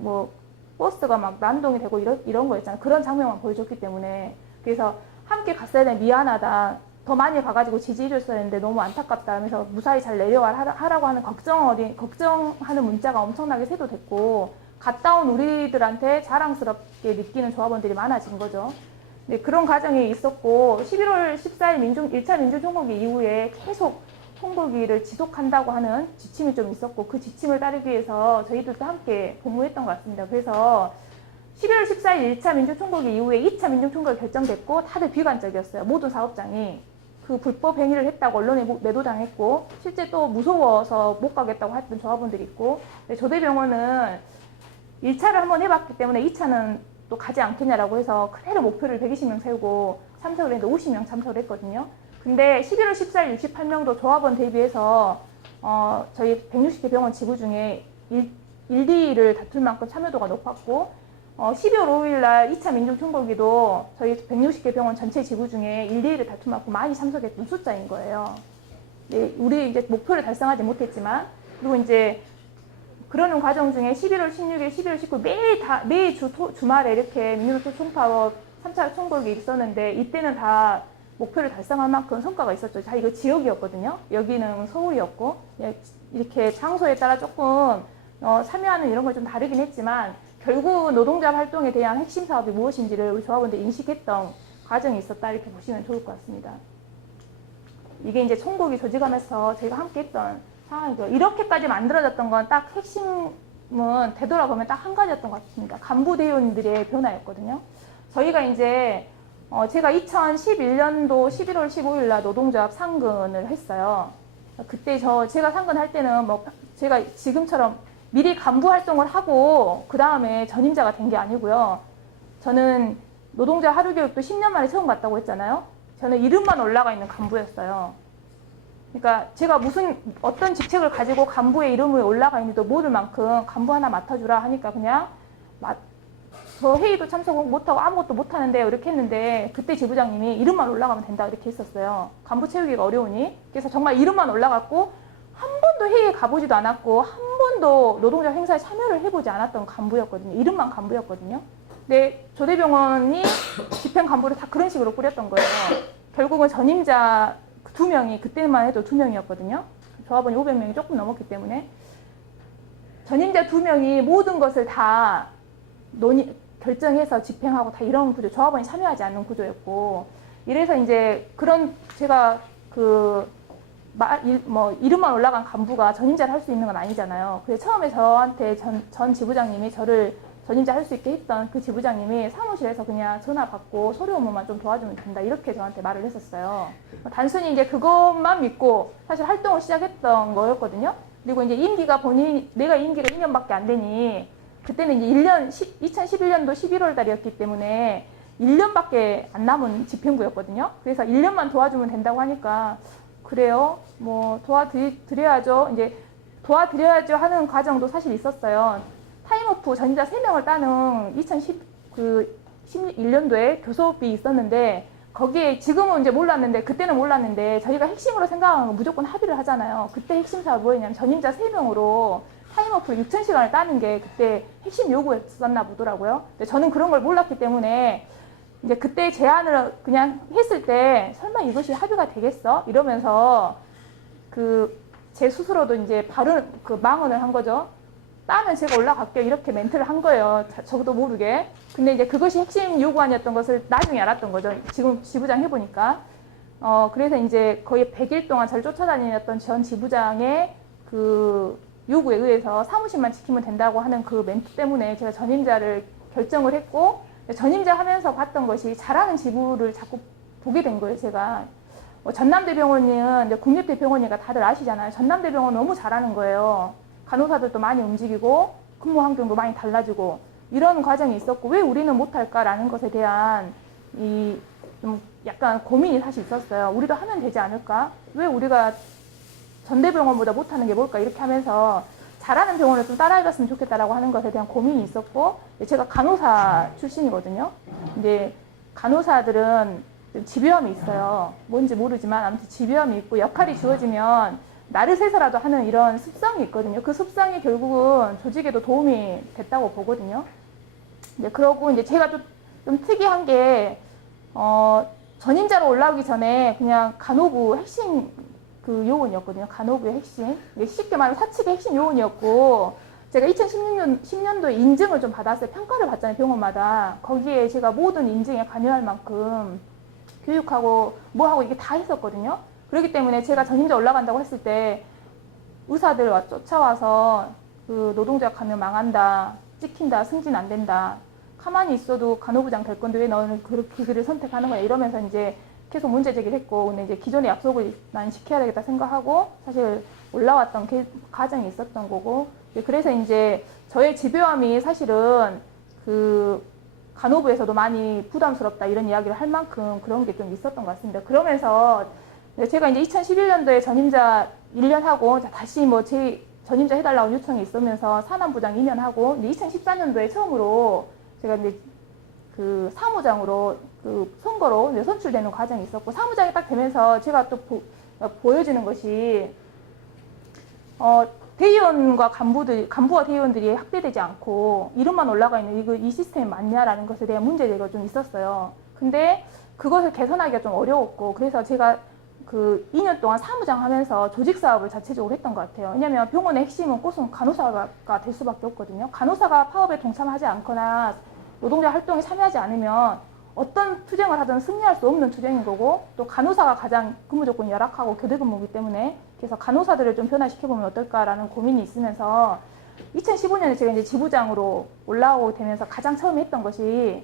버스가 막 난동이 되고 이런 거 있잖아요. 그런 장면만 보여줬기 때문에. 그래서 함께 갔어야 돼, 미안하다, 더 많이 가가지고 지지해줬어야 했는데 너무 안타깝다 하면서 무사히 잘 내려가라고 하는 걱정하는 문자가 엄청나게 세도됐고, 갔다 온 우리들한테 자랑스럽게 느끼는 조합원들이 많아진 거죠. 네, 그런 과정이 있었고, 11월 14일 1차 민주총국이 이후에 계속 총국위를 지속한다고 하는 지침이 좀 있었고, 그 지침을 따르기 위해서 저희들도 함께 복무했던 것 같습니다. 그래서 11월 14일 1차 민주총국위 이후에 2차 민주총국이 결정됐고 다들 비관적이었어요. 모든 사업장이 그 불법 행위를 했다고 언론에 매도당했고, 실제 또 무서워서 못 가겠다고 했던 조합원들이 있고, 조대병원은 1차를 한번 해봤기 때문에 2차는 또 가지 않겠냐라고 해서 그대로 목표를 120명 세우고 참석을 했는데 50명 참석을 했거든요. 근데 11월 14일 68명도 조합원 대비해서 저희 160개 병원 지구 중에 1, 2를 다툴 만큼 참여도가 높았고, 12월 5일 날 2차 민중총국위도 저희 160개 병원 전체 지구 중에 1, 2를 다툴 만큼 많이 참석했던 숫자인 거예요. 네, 우리 이제 목표를 달성하지 못했지만, 그리고 이제 그러는 과정 중에 11월 16일, 11월 19일 매일 주말에 이렇게 민주노총 총파업 3차 총국이 있었는데, 이때는 다 목표를 달성할 만큼 성과가 있었죠. 다 이거 지역이었거든요. 여기는 서울이었고, 이렇게 장소에 따라 조금 참여하는 이런 걸 좀 다르긴 했지만, 결국 노동자 활동에 대한 핵심 사업이 무엇인지를 우리 조합원들이 인식했던 과정이 있었다 이렇게 보시면 좋을 것 같습니다. 이게 이제 총국이 조직하면서 저희가 함께 했던 상황이고요. 이렇게까지 만들어졌던 건 딱 핵심 되돌아보면 딱 한 가지였던 것 같습니다. 간부 대의원들의 변화였거든요. 저희가 이제 제가 2011년도 11월 15일 날 노동조합 상근을 했어요. 그때 제가 상근할 때는 제가 지금처럼 미리 간부 활동을 하고 그 다음에 전임자가 된 게 아니고요. 저는 노동자 하루교육도 10년 만에 처음 갔다고 했잖아요. 저는 이름만 올라가 있는 간부였어요. 그러니까 제가 어떤 직책을 가지고 간부의 이름이 올라가 있는지도 모를 만큼 간부 하나 맡아주라 하니까 그냥 저 회의도 참석 못하고 아무것도 못하는데 이렇게 했는데 그때 지부장님이 이름만 올라가면 된다 이렇게 했었어요. 간부 채우기가 어려우니. 그래서 정말 이름만 올라갔고 한 번도 회의에 가보지도 않았고 한 번도 노동자 행사에 참여를 해보지 않았던 간부였거든요. 이름만 간부였거든요. 근데 조대병원이 집행 간부를 다 그런 식으로 꾸렸던 거예요. 결국은 전임자 2명이 그때만 해도 2명이었거든요. 조합원이 500명이 조금 넘었기 때문에 전임자 2명이 모든 것을 다 결정해서 집행하고 다 이런 구조, 조합원이 참여하지 않는 구조였고, 이래서 이제 제가 이름만 올라간 간부가 전임자를 할 수 있는 건 아니잖아요. 그래서 처음에 저한테 전 지부장님이 저를 전임자 할 수 있게 했던 그 지부장님이 사무실에서 그냥 전화 받고 서류 업무만 좀 도와주면 된다 이렇게 저한테 말을 했었어요. 단순히 이제 그것만 믿고 사실 활동을 시작했던 거였거든요. 그리고 이제 내가 임기가 2년밖에 안 되니 그때는 이제 2011년도 11월 달이었기 때문에 1년밖에 안 남은 집행부였거든요. 그래서 1년만 도와주면 된다고 하니까 그래요. 도와드려야죠. 이제 도와드려야죠 하는 과정도 사실 있었어요. 타임오프 전임자 3명을 따는 2011년도에 교섭이 있었는데 거기에 지금은 이제 몰랐는데 그때는 몰랐는데 저희가 핵심으로 생각하는 건 무조건 합의를 하잖아요. 그때 핵심 사업이 뭐였냐면 전임자 3명으로 타임오프를 6,000시간을 따는 게 그때 핵심 요구였었나 보더라고요. 근데 저는 그런 걸 몰랐기 때문에 이제 그때 제안을 그냥 했을 때 설마 이것이 합의가 되겠어? 이러면서 제 스스로도 이제 망언을 한 거죠. 따면 제가 올라갈게요. 이렇게 멘트를 한 거예요. 저도 모르게. 근데 이제 그것이 핵심 요구안이었던 것을 나중에 알았던 거죠. 지금 지부장 해보니까. 그래서 이제 거의 100일 동안 저를 쫓아다녔던 전 지부장의 요구에 의해서 사무실만 지키면 된다고 하는 그 멘트 때문에 제가 전임자를 결정을 했고, 전임자 하면서 봤던 것이 잘하는 지부를 자꾸 보게 된 거예요, 제가. 전남대병원은 이제 국립대병원이니까 다들 아시잖아요. 전남대병원 너무 잘하는 거예요. 간호사들도 많이 움직이고 근무 환경도 많이 달라지고 이런 과정이 있었고 왜 우리는 못할까라는 것에 대한 좀 약간 고민이 사실 있었어요. 우리도 하면 되지 않을까? 왜 우리가 전대병원보다 못하는 게 뭘까? 이렇게 하면서 잘하는 병원을 좀 따라해봤으면 좋겠다라고 하는 것에 대한 고민이 있었고, 제가 간호사 출신이거든요. 근데 간호사들은 집요함이 있어요. 뭔지 모르지만 아무튼 집요함이 있고 역할이 주어지면 나를 세서라도 하는 이런 습성이 있거든요. 그 습성이 결국은 조직에도 도움이 됐다고 보거든요. 이제 그러고 이제 제가 좀 특이한 게 전임자로 올라오기 전에 그냥 간호부 핵심 요원이었거든요. 간호부의 핵심. 쉽게 말하면 사측의 핵심 요원이었고, 제가 2010년도에 인증을 좀 받았어요. 평가를 받잖아요, 병원마다. 거기에 제가 모든 인증에 관여할 만큼 교육하고 뭐하고 이게 다 했었거든요. 그렇기 때문에 제가 전임자 올라간다고 했을 때 의사들 쫓아와서 노동자 가면 망한다, 찍힌다, 승진 안 된다, 가만히 있어도 간호부장 될 건데 왜 너는 그렇게 길을 선택하는 거야 이러면서 이제 계속 문제 제기를 했고, 근데 이제 기존의 약속을 난 지켜야 되겠다 생각하고 사실 올라왔던 과정이 있었던 거고, 그래서 이제 저의 집요함이 사실은 간호부에서도 많이 부담스럽다 이런 이야기를 할 만큼 그런 게 좀 있었던 것 같습니다. 그러면서 제가 이제 2011년도에 전임자 1년 하고 다시 제 전임자 해달라고 요청이 있으면서 산안부장 2년 하고, 이제 2014년도에 처음으로 제가 이제 사무장으로 선거로 이제 선출되는 과정이 있었고, 사무장이 딱 되면서 제가 또 보여지는 것이 대의원과 간부와 대의원들이 학대되지 않고 이름만 올라가 있는 이 시스템이 맞냐라는 것에 대한 문제 제기가 좀 있었어요. 근데 그것을 개선하기가 좀 어려웠고, 그래서 제가 2년 동안 사무장 하면서 조직 사업을 자체적으로 했던 것 같아요. 왜냐하면 병원의 핵심은 꽃은 간호사가 될 수밖에 없거든요. 간호사가 파업에 동참하지 않거나 노동자 활동에 참여하지 않으면 어떤 투쟁을 하든 승리할 수 없는 투쟁인 거고, 또 간호사가 가장 근무 조건이 열악하고 교대 근무이기 때문에, 그래서 간호사들을 좀 변화시켜보면 어떨까라는 고민이 있으면서 2015년에 제가 이제 지부장으로 올라오게 되면서 가장 처음 했던 것이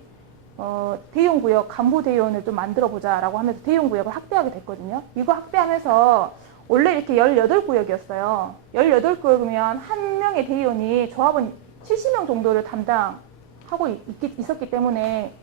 대용구역 간부 대의원을 좀 만들어 보자라고 하면서 대용구역을 확대하게 됐거든요. 이거 확대하면서 원래 이렇게 18구역이었어요. 18구역이면 한 명의 대의원이 조합원 70명 정도를 담당하고 있었기 때문에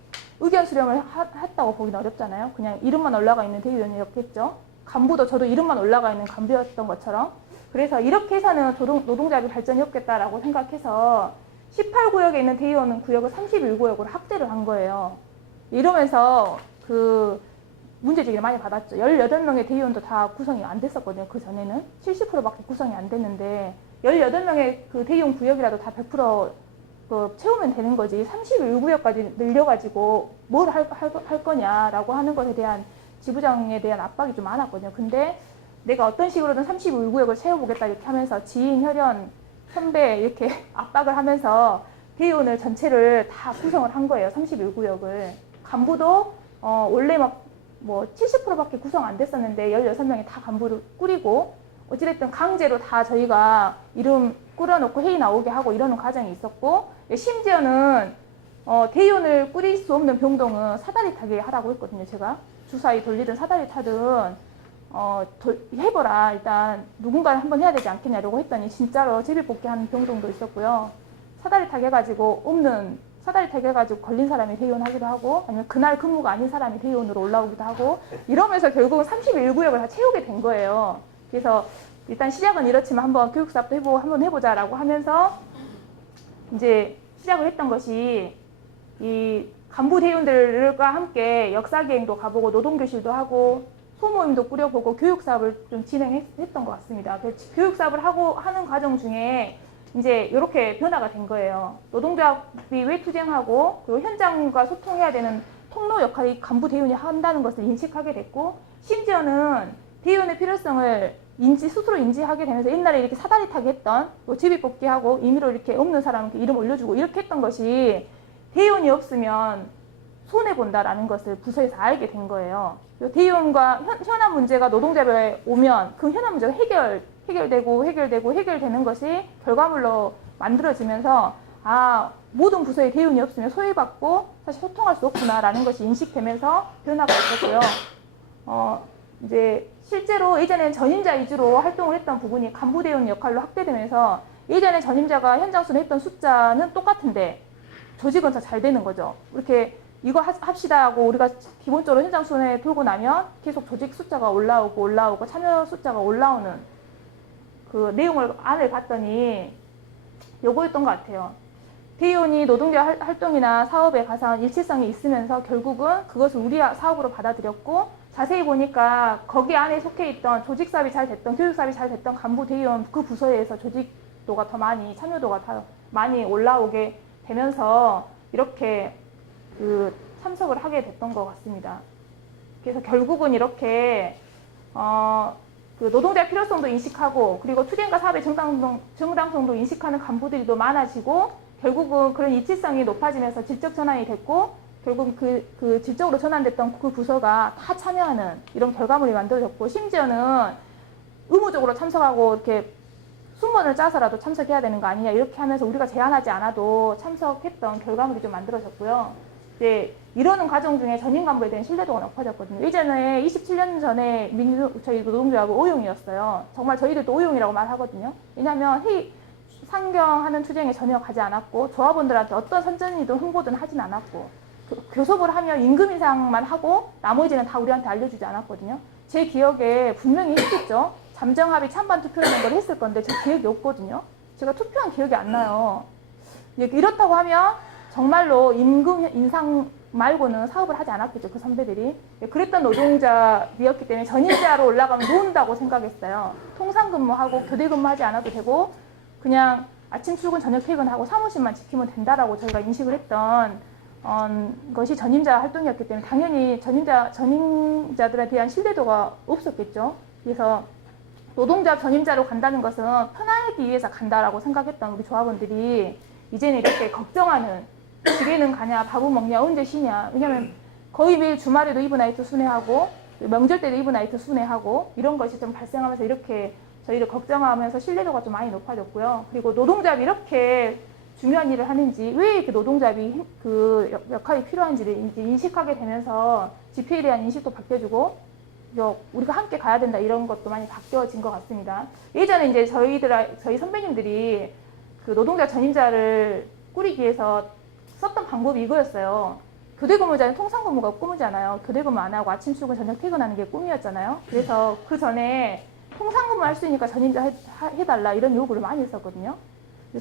의견 수렴을 했다고 보기는 어렵잖아요. 그냥 이름만 올라가 있는 대의원이었겠죠. 간부도 저도 이름만 올라가 있는 간부였던 것처럼. 그래서 이렇게 해서는 노동자비 발전이 없겠다라고 생각해서 18구역에 있는 대의원 구역을 31구역으로 확대를 한 거예요. 이러면서 그 문제제기를 많이 받았죠. 18명의 대의원도 다 구성이 안 됐었거든요. 그 전에는 70%밖에 구성이 안 됐는데 18명의 그 대의원 구역이라도 다 100% 채우면 되는 거지 31구역까지 늘려가지고 뭘 할 거냐라고 하는 것에 대한 지부장에 대한 압박이 좀 많았거든요. 근데 내가 어떤 식으로든 31구역을 채워보겠다 이렇게 하면서 지인, 혈연, 선배 이렇게 압박을 하면서 대의원을 전체를 다 구성을 한 거예요. 31구역을. 간부도 원래 뭐 70%밖에 구성 안 됐었는데 16명이 다 간부를 꾸리고 어찌됐든 강제로 다 저희가 이름 꾸려놓고 회의 나오게 하고 이러는 과정이 있었고 심지어는 대의원을 꾸릴 수 없는 병동은 사다리 타게 하라고 했거든요. 제가 주사위 돌리든 사다리 타든 해보라. 일단 누군가를 한번 해야 되지 않겠냐라고 했더니 진짜로 제비뽑기하는 병동도 있었고요. 사다리 타게 해가지고 사다리 타게 해가지고 걸린 사람이 대의원 하기도 하고 아니면 그날 근무가 아닌 사람이 대의원으로 올라오기도 하고 이러면서 결국은 31구역을 다 채우게 된 거예요. 그래서 일단 시작은 이렇지만 한번 교육사업도 한번 해보자라고 하면서 이제 시작을 했던 것이 이 간부 대의원들과 함께 역사기행도 가보고 노동교실도 하고 소모임도 꾸려보고 교육사업을 좀 진행했던 것 같습니다. 교육사업을 하는 과정 중에 이제 이렇게 변화가 된 거예요. 노동조합이 왜 투쟁하고 그리고 현장과 소통해야 되는 통로 역할이 간부 대의원이 한다는 것을 인식하게 됐고 심지어는 대의원의 필요성을 스스로 인지하게 되면서 옛날에 이렇게 사다리 타기 했던 제비뽑기하고 임의로 이렇게 없는 사람한테 이름 올려주고 이렇게 했던 것이 대의원이 없으면 손해본다라는 것을 부서에서 알게 된 거예요. 대의원과 현안 문제가 노동자별에 오면 그 현안 문제가 해결되는 것이 결과물로 만들어지면서 모든 부서에 대의원이 없으면 소외받고 사실 소통할 수 없구나라는 것이 인식되면서 변화가 있었고요. 이제 실제로 예전엔 전임자 위주로 활동을 했던 부분이 간부 대의원 역할로 확대되면서 예전에 전임자가 현장 순회했던 숫자는 똑같은데 조직은 더 잘 되는 거죠. 이렇게 이거 합시다 하고 우리가 기본적으로 현장 순회 돌고 나면 계속 조직 숫자가 올라오고 참여 숫자가 올라오는 그 내용을 안을 봤더니 요거였던 것 같아요. 대의원이 노동자 활동이나 사업에 가서한 일치성이 있으면서 결국은 그것을 우리 사업으로 받아들였고 자세히 보니까 거기 안에 속해 있던 조직사업이 잘 됐던 교육사업이 잘 됐던 간부 대의원 그 부서에서 조직도가 더 많이 참여도가 더 많이 올라오게 되면서 이렇게 그 참석을 하게 됐던 것 같습니다. 그래서 결국은 이렇게 그 노동자의 필요성도 인식하고 그리고 투쟁과 사업의 정당성도 인식하는 간부들이 더 많아지고 결국은 그런 이치성이 높아지면서 질적 전환이 됐고 결국 그 질적으로 전환됐던 그 부서가 다 참여하는 이런 결과물이 만들어졌고 심지어는 의무적으로 참석하고 이렇게 순번을 짜서라도 참석해야 되는 거 아니냐 이렇게 하면서 우리가 제안하지 않아도 참석했던 결과물이 좀 만들어졌고요. 이제 이러는 과정 중에 전임 간부에 대한 신뢰도가 높아졌거든요. 예전에 27년 전에 저희 노동조합은 O용이었어요. 정말 저희들도 O용이라고 말하거든요. 왜냐하면 상경하는 투쟁에 전혀 가지 않았고 조합원들한테 어떤 선전이든 홍보든 하진 않았고 교섭을 하면 임금 인상만 하고 나머지는 다 우리한테 알려주지 않았거든요. 제 기억에 분명히 했겠죠. 잠정합의 찬반 투표라는 걸 했을 건데 제 기억이 없거든요. 제가 투표한 기억이 안 나요. 이렇다고 하면 정말로 임금 인상 말고는 사업을 하지 않았겠죠. 그 선배들이. 그랬던 노동자이었기 때문에 전임자로 올라가면 놓은다고 생각했어요. 통상근무하고 교대근무하지 않아도 되고 그냥 아침 출근 저녁 퇴근하고 사무실만 지키면 된다라고 저희가 인식을 했던 것이 전임자 활동이었기 때문에 당연히 전임자들에 대한 신뢰도가 없었겠죠. 그래서 노동자 전임자로 간다는 것은 편하기 위해서 간다라고 생각했던 우리 조합원들이 이제는 이렇게 걱정하는 집에는 가냐, 밥은 먹냐, 언제 쉬냐. 왜냐면 거의 매일 주말에도 이브나이트 순회하고 명절 때도 이브나이트 순회하고 이런 것이 좀 발생하면서 이렇게 저희를 걱정하면서 신뢰도가 좀 많이 높아졌고요. 그리고 노동조합이 이렇게 중요한 일을 하는지, 왜 이렇게 노동조합이 그 역할이 필요한지를 이제 인식하게 되면서 집회에 대한 인식도 바뀌어지고, 우리가 함께 가야 된다 이런 것도 많이 바뀌어진 것 같습니다. 예전에 이제 저희 선배님들이 그 노동자 전임자를 꾸리기 위해서 썼던 방법이 이거였어요. 교대 근무자는 통상 근무가 꿈이잖아요. 교대 근무 안 하고 아침 출근 저녁 퇴근하는 게 꿈이었잖아요. 그래서 그 전에 통상 근무 할 수 있으니까 전임자 해달라 이런 요구를 많이 했었거든요.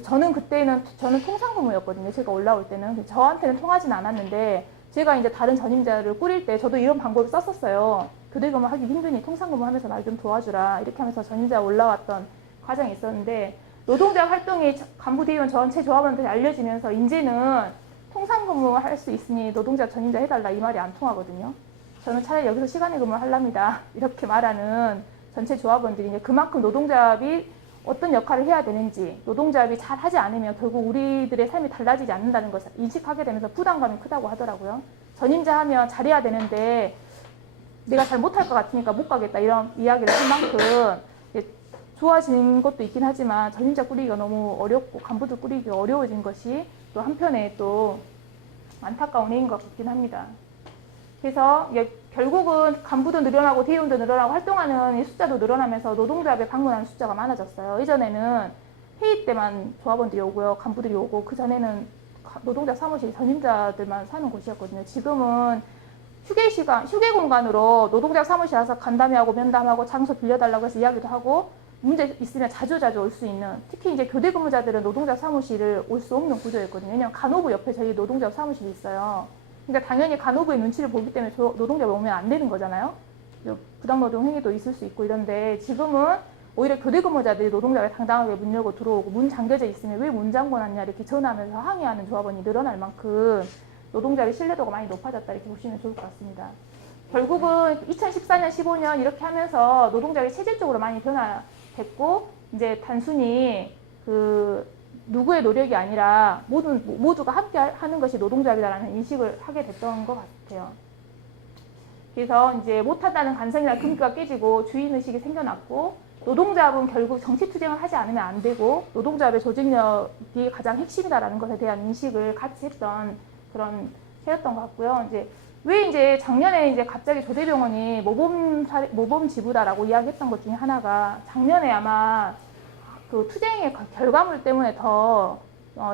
저는 그때는 통상 근무였거든요. 제가 올라올 때는 저한테는 통하진 않았는데 제가 이제 다른 전임자를 꾸릴 때 저도 이런 방법을 썼었어요. 교대 근무 하기 힘드니 통상 근무 하면서 날 좀 도와주라 이렇게 하면서 전임자 올라왔던 과정이 있었는데, 노동자 활동이 간부대의원 전체 조합원들이 알려지면서 이제는 통상 근무할 수 있으니 노동자 전임자 해달라 이 말이 안 통하거든요. 저는 차라리 여기서 시간에 근무를 하랍니다 이렇게 말하는 전체 조합원들이 이제 그만큼 노동조합이 어떤 역할을 해야 되는지, 노동조합이 잘 하지 않으면 결국 우리들의 삶이 달라지지 않는다는 것을 인식하게 되면서 부담감이 크다고 하더라고요. 전임자 하면 잘해야 되는데 내가 잘 못할 것 같으니까 못 가겠다 이런 이야기를 할 만큼 좋아진 것도 있긴 하지만 전임자 꾸리기가 너무 어렵고 간부들 꾸리기가 어려워진 것이 또 한편에 또 안타까운 해인 것 같긴 합니다. 그래서 결국은 간부도 늘어나고 대의원도 늘어나고 활동하는 이 숫자도 늘어나면서 노동조합에 방문하는 숫자가 많아졌어요. 예전에는 회의 때만 조합원들이 오고요, 간부들이 오고, 그 전에는 노동자 사무실 전임자들만 사는 곳이었거든요. 지금은 휴게 공간으로 노동자 사무실 와서 간담회하고 면담하고 장소 빌려달라고 해서 이야기도 하고, 문제 있으면 자주 올 수 있는, 특히 이제 교대 근무자들은 노동자 사무실을 올 수 없는 구조였거든요. 왜냐면 간호부 옆에 저희 노동자 사무실이 있어요. 그러니까 당연히 간호부의 눈치를 보기 때문에 노동자가 오면 안 되는 거잖아요. 부당노동 행위도 있을 수 있고 이런데, 지금은 오히려 교대 근무자들이 노동자가 당당하게 문 열고 들어오고, 문 잠겨져 있으면 왜 문 잠궈놨냐 이렇게 전화하면서 항의하는 조합원이 늘어날 만큼 노동자의 신뢰도가 많이 높아졌다 이렇게 보시면 좋을 것 같습니다. 결국은 2014년, 15년 이렇게 하면서 노동자가 체질적으로 많이 변화됐고, 이제 단순히 누구의 노력이 아니라 모두가 함께 하는 것이 노동조합이다라는 인식을 하게 됐던 것 같아요. 그래서 이제 못한다는 간성이나 금기가 깨지고 주인의식이 생겨났고, 노동조합은 결국 정치투쟁을 하지 않으면 안 되고 노동조합의 조직력이 가장 핵심이다라는 것에 대한 인식을 같이 했던 그런 해였던 것 같고요. 이제 작년에 이제 갑자기 조대병원이 모범 지부다라고 이야기했던 것 중에 하나가, 작년에 아마 그 투쟁의 결과물 때문에 더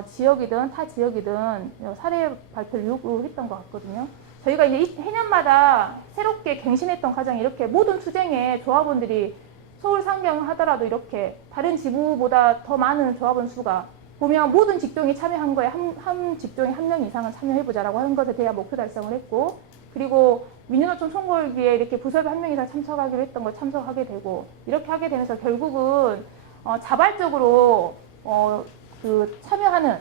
지역이든 타 지역이든 사례 발표를 요구했던 것 같거든요. 저희가 이제 해년마다 새롭게 갱신했던 과정이 이렇게 모든 투쟁에 조합원들이 서울 상경 하더라도 이렇게 다른 지부보다 더 많은 조합원 수가 보면 모든 직종이 참여한 거에 한 직종에 한 명 이상은 참여해보자라고 하는 것에 대한 목표 달성을 했고, 그리고 민주노총 총궐기에 이렇게 부서에 한 명 이상 참석하기로 했던 걸 참석하게 되고, 이렇게 하게 되면서 결국은 자발적으로 참여하는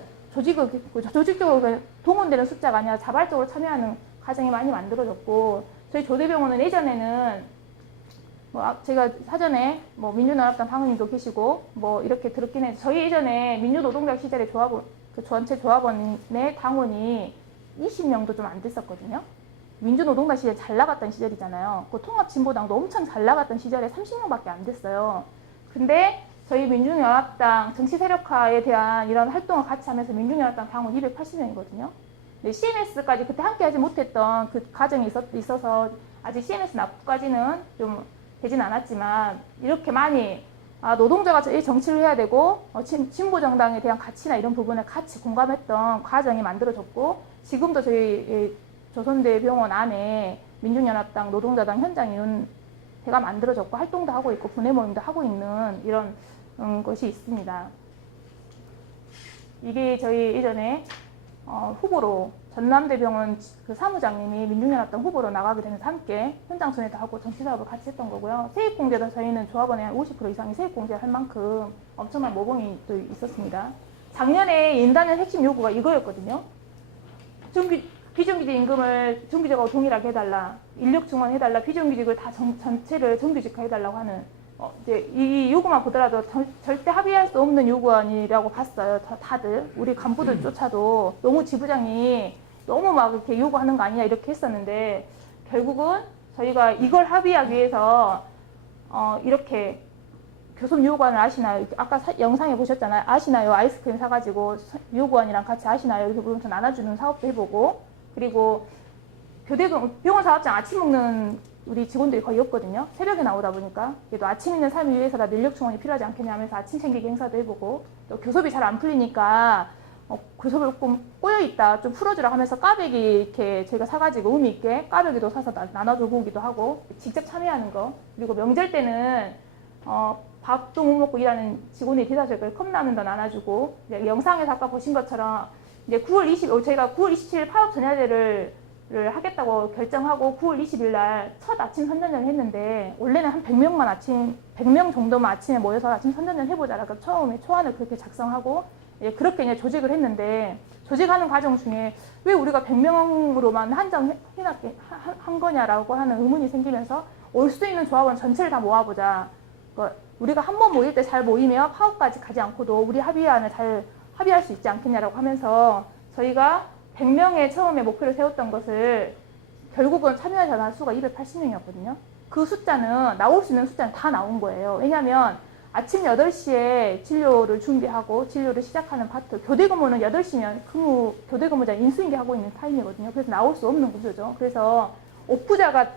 조직적으로 동원되는 숫자가 아니라 자발적으로 참여하는 과정이 많이 만들어졌고, 저희 조대병원은 예전에는 제가 사전에 민주노총당 당원님도 계시고 이렇게 들었긴 해요. 저희 예전에 민주노동자 시절에 전체 조합원의 당원이 20명도 좀 안 됐었거든요. 민주노동당 시절에 잘 나갔던 시절이잖아요. 그 통합진보당도 엄청 잘 나갔던 시절에 30명밖에 안 됐어요. 근데 저희 민주연합당 정치 세력화에 대한 이런 활동을 같이 하면서 민주연합당 당원 280명이거든요. CMS까지 그때 함께 하지 못했던 그 과정이 있어서 아직 CMS 납부까지는 좀 되진 않았지만, 이렇게 많이 노동자가 정치를 해야 되고 진보정당에 대한 가치나 이런 부분을 같이 공감했던 과정이 만들어졌고, 지금도 저희 조선대병원 안에 민주연합당 노동자당 현장위원회가 만들어졌고 활동도 하고 있고 분회 모임도 하고 있는 이런 것이 있습니다. 이게 저희 예전에 후보로 전남대병원 그 사무장님이 민주연합당 후보로 나가게 되면서 함께 현장 순회도 하고 정치사업을 같이 했던 거고요. 세입공제도 저희는 조합원의 한 50% 이상이 세입공제를 할 만큼 엄청난 모범이 또 있었습니다. 작년에 인단의 핵심 요구가 이거였거든요. 비정규직 임금을 정규직하고 동일하게 해달라, 인력 증원해달라, 비정규직을 다 전체를 정규직화해달라고 하는 이제 이 요구만 보더라도 절대 합의할 수 없는 요구안이라고 봤어요. 다들 우리 간부들조차도 너무 지부장이 너무 막 이렇게 요구하는 거 아니냐 이렇게 했었는데, 결국은 저희가 이걸 합의하기 위해서 이렇게 교섭 요구안을 아시나요? 아까 영상에 보셨잖아요. 아시나요? 아이스크림 사가지고 요구안이랑 같이 아시나요? 이렇게 물음표 나눠주는 사업도 해보고, 그리고 병원 사업장 아침 먹는 우리 직원들이 거의 없거든요. 새벽에 나오다 보니까. 그래도 아침 있는 삶을 위해서라 인력 충원이 필요하지 않겠냐 하면서 아침 챙기기 행사도 해보고, 또 교섭이 잘 안 풀리니까 교섭을 좀 꼬여있다, 좀 풀어주라 하면서 까베기 이렇게 저희가 사가지고 의미 있게 까베기도 사서 나눠주고 오기도 하고, 직접 참여하는 거. 그리고 명절 때는 밥도 못 먹고 일하는 직원이 대다수에 컵라면도 나눠주고, 영상에서 아까 보신 것처럼 이제 저희가 9월 27일 파업 전야제를 하겠다고 결정하고 9월 20일 날 첫 아침 선전전을 했는데, 원래는 한 100명 정도만 아침에 모여서 아침 선전전 해보자라고 처음에 초안을 그렇게 작성하고 그렇게 이제 조직을 했는데, 조직하는 과정 중에 왜 우리가 100명으로만 한정한 거냐라고 하는 의문이 생기면서 올 수 있는 조합원 전체를 다 모아보자. 우리가 한 번 모일 때 잘 모이면 파업까지 가지 않고도 우리 합의안을 잘 합의할 수 있지 않겠냐라고 하면서 저희가 100명의 처음에 목표를 세웠던 것을 결국은 참여자 수가 280명이었거든요. 그 숫자는 나올 수 있는 숫자는 다 나온 거예요. 왜냐하면 아침 8시에 진료를 준비하고 진료를 시작하는 파트, 교대 근무는 8시면 교대 근무자 인수인계 하고 있는 타임이거든요. 그래서 나올 수 없는 구조죠. 그래서 오프자가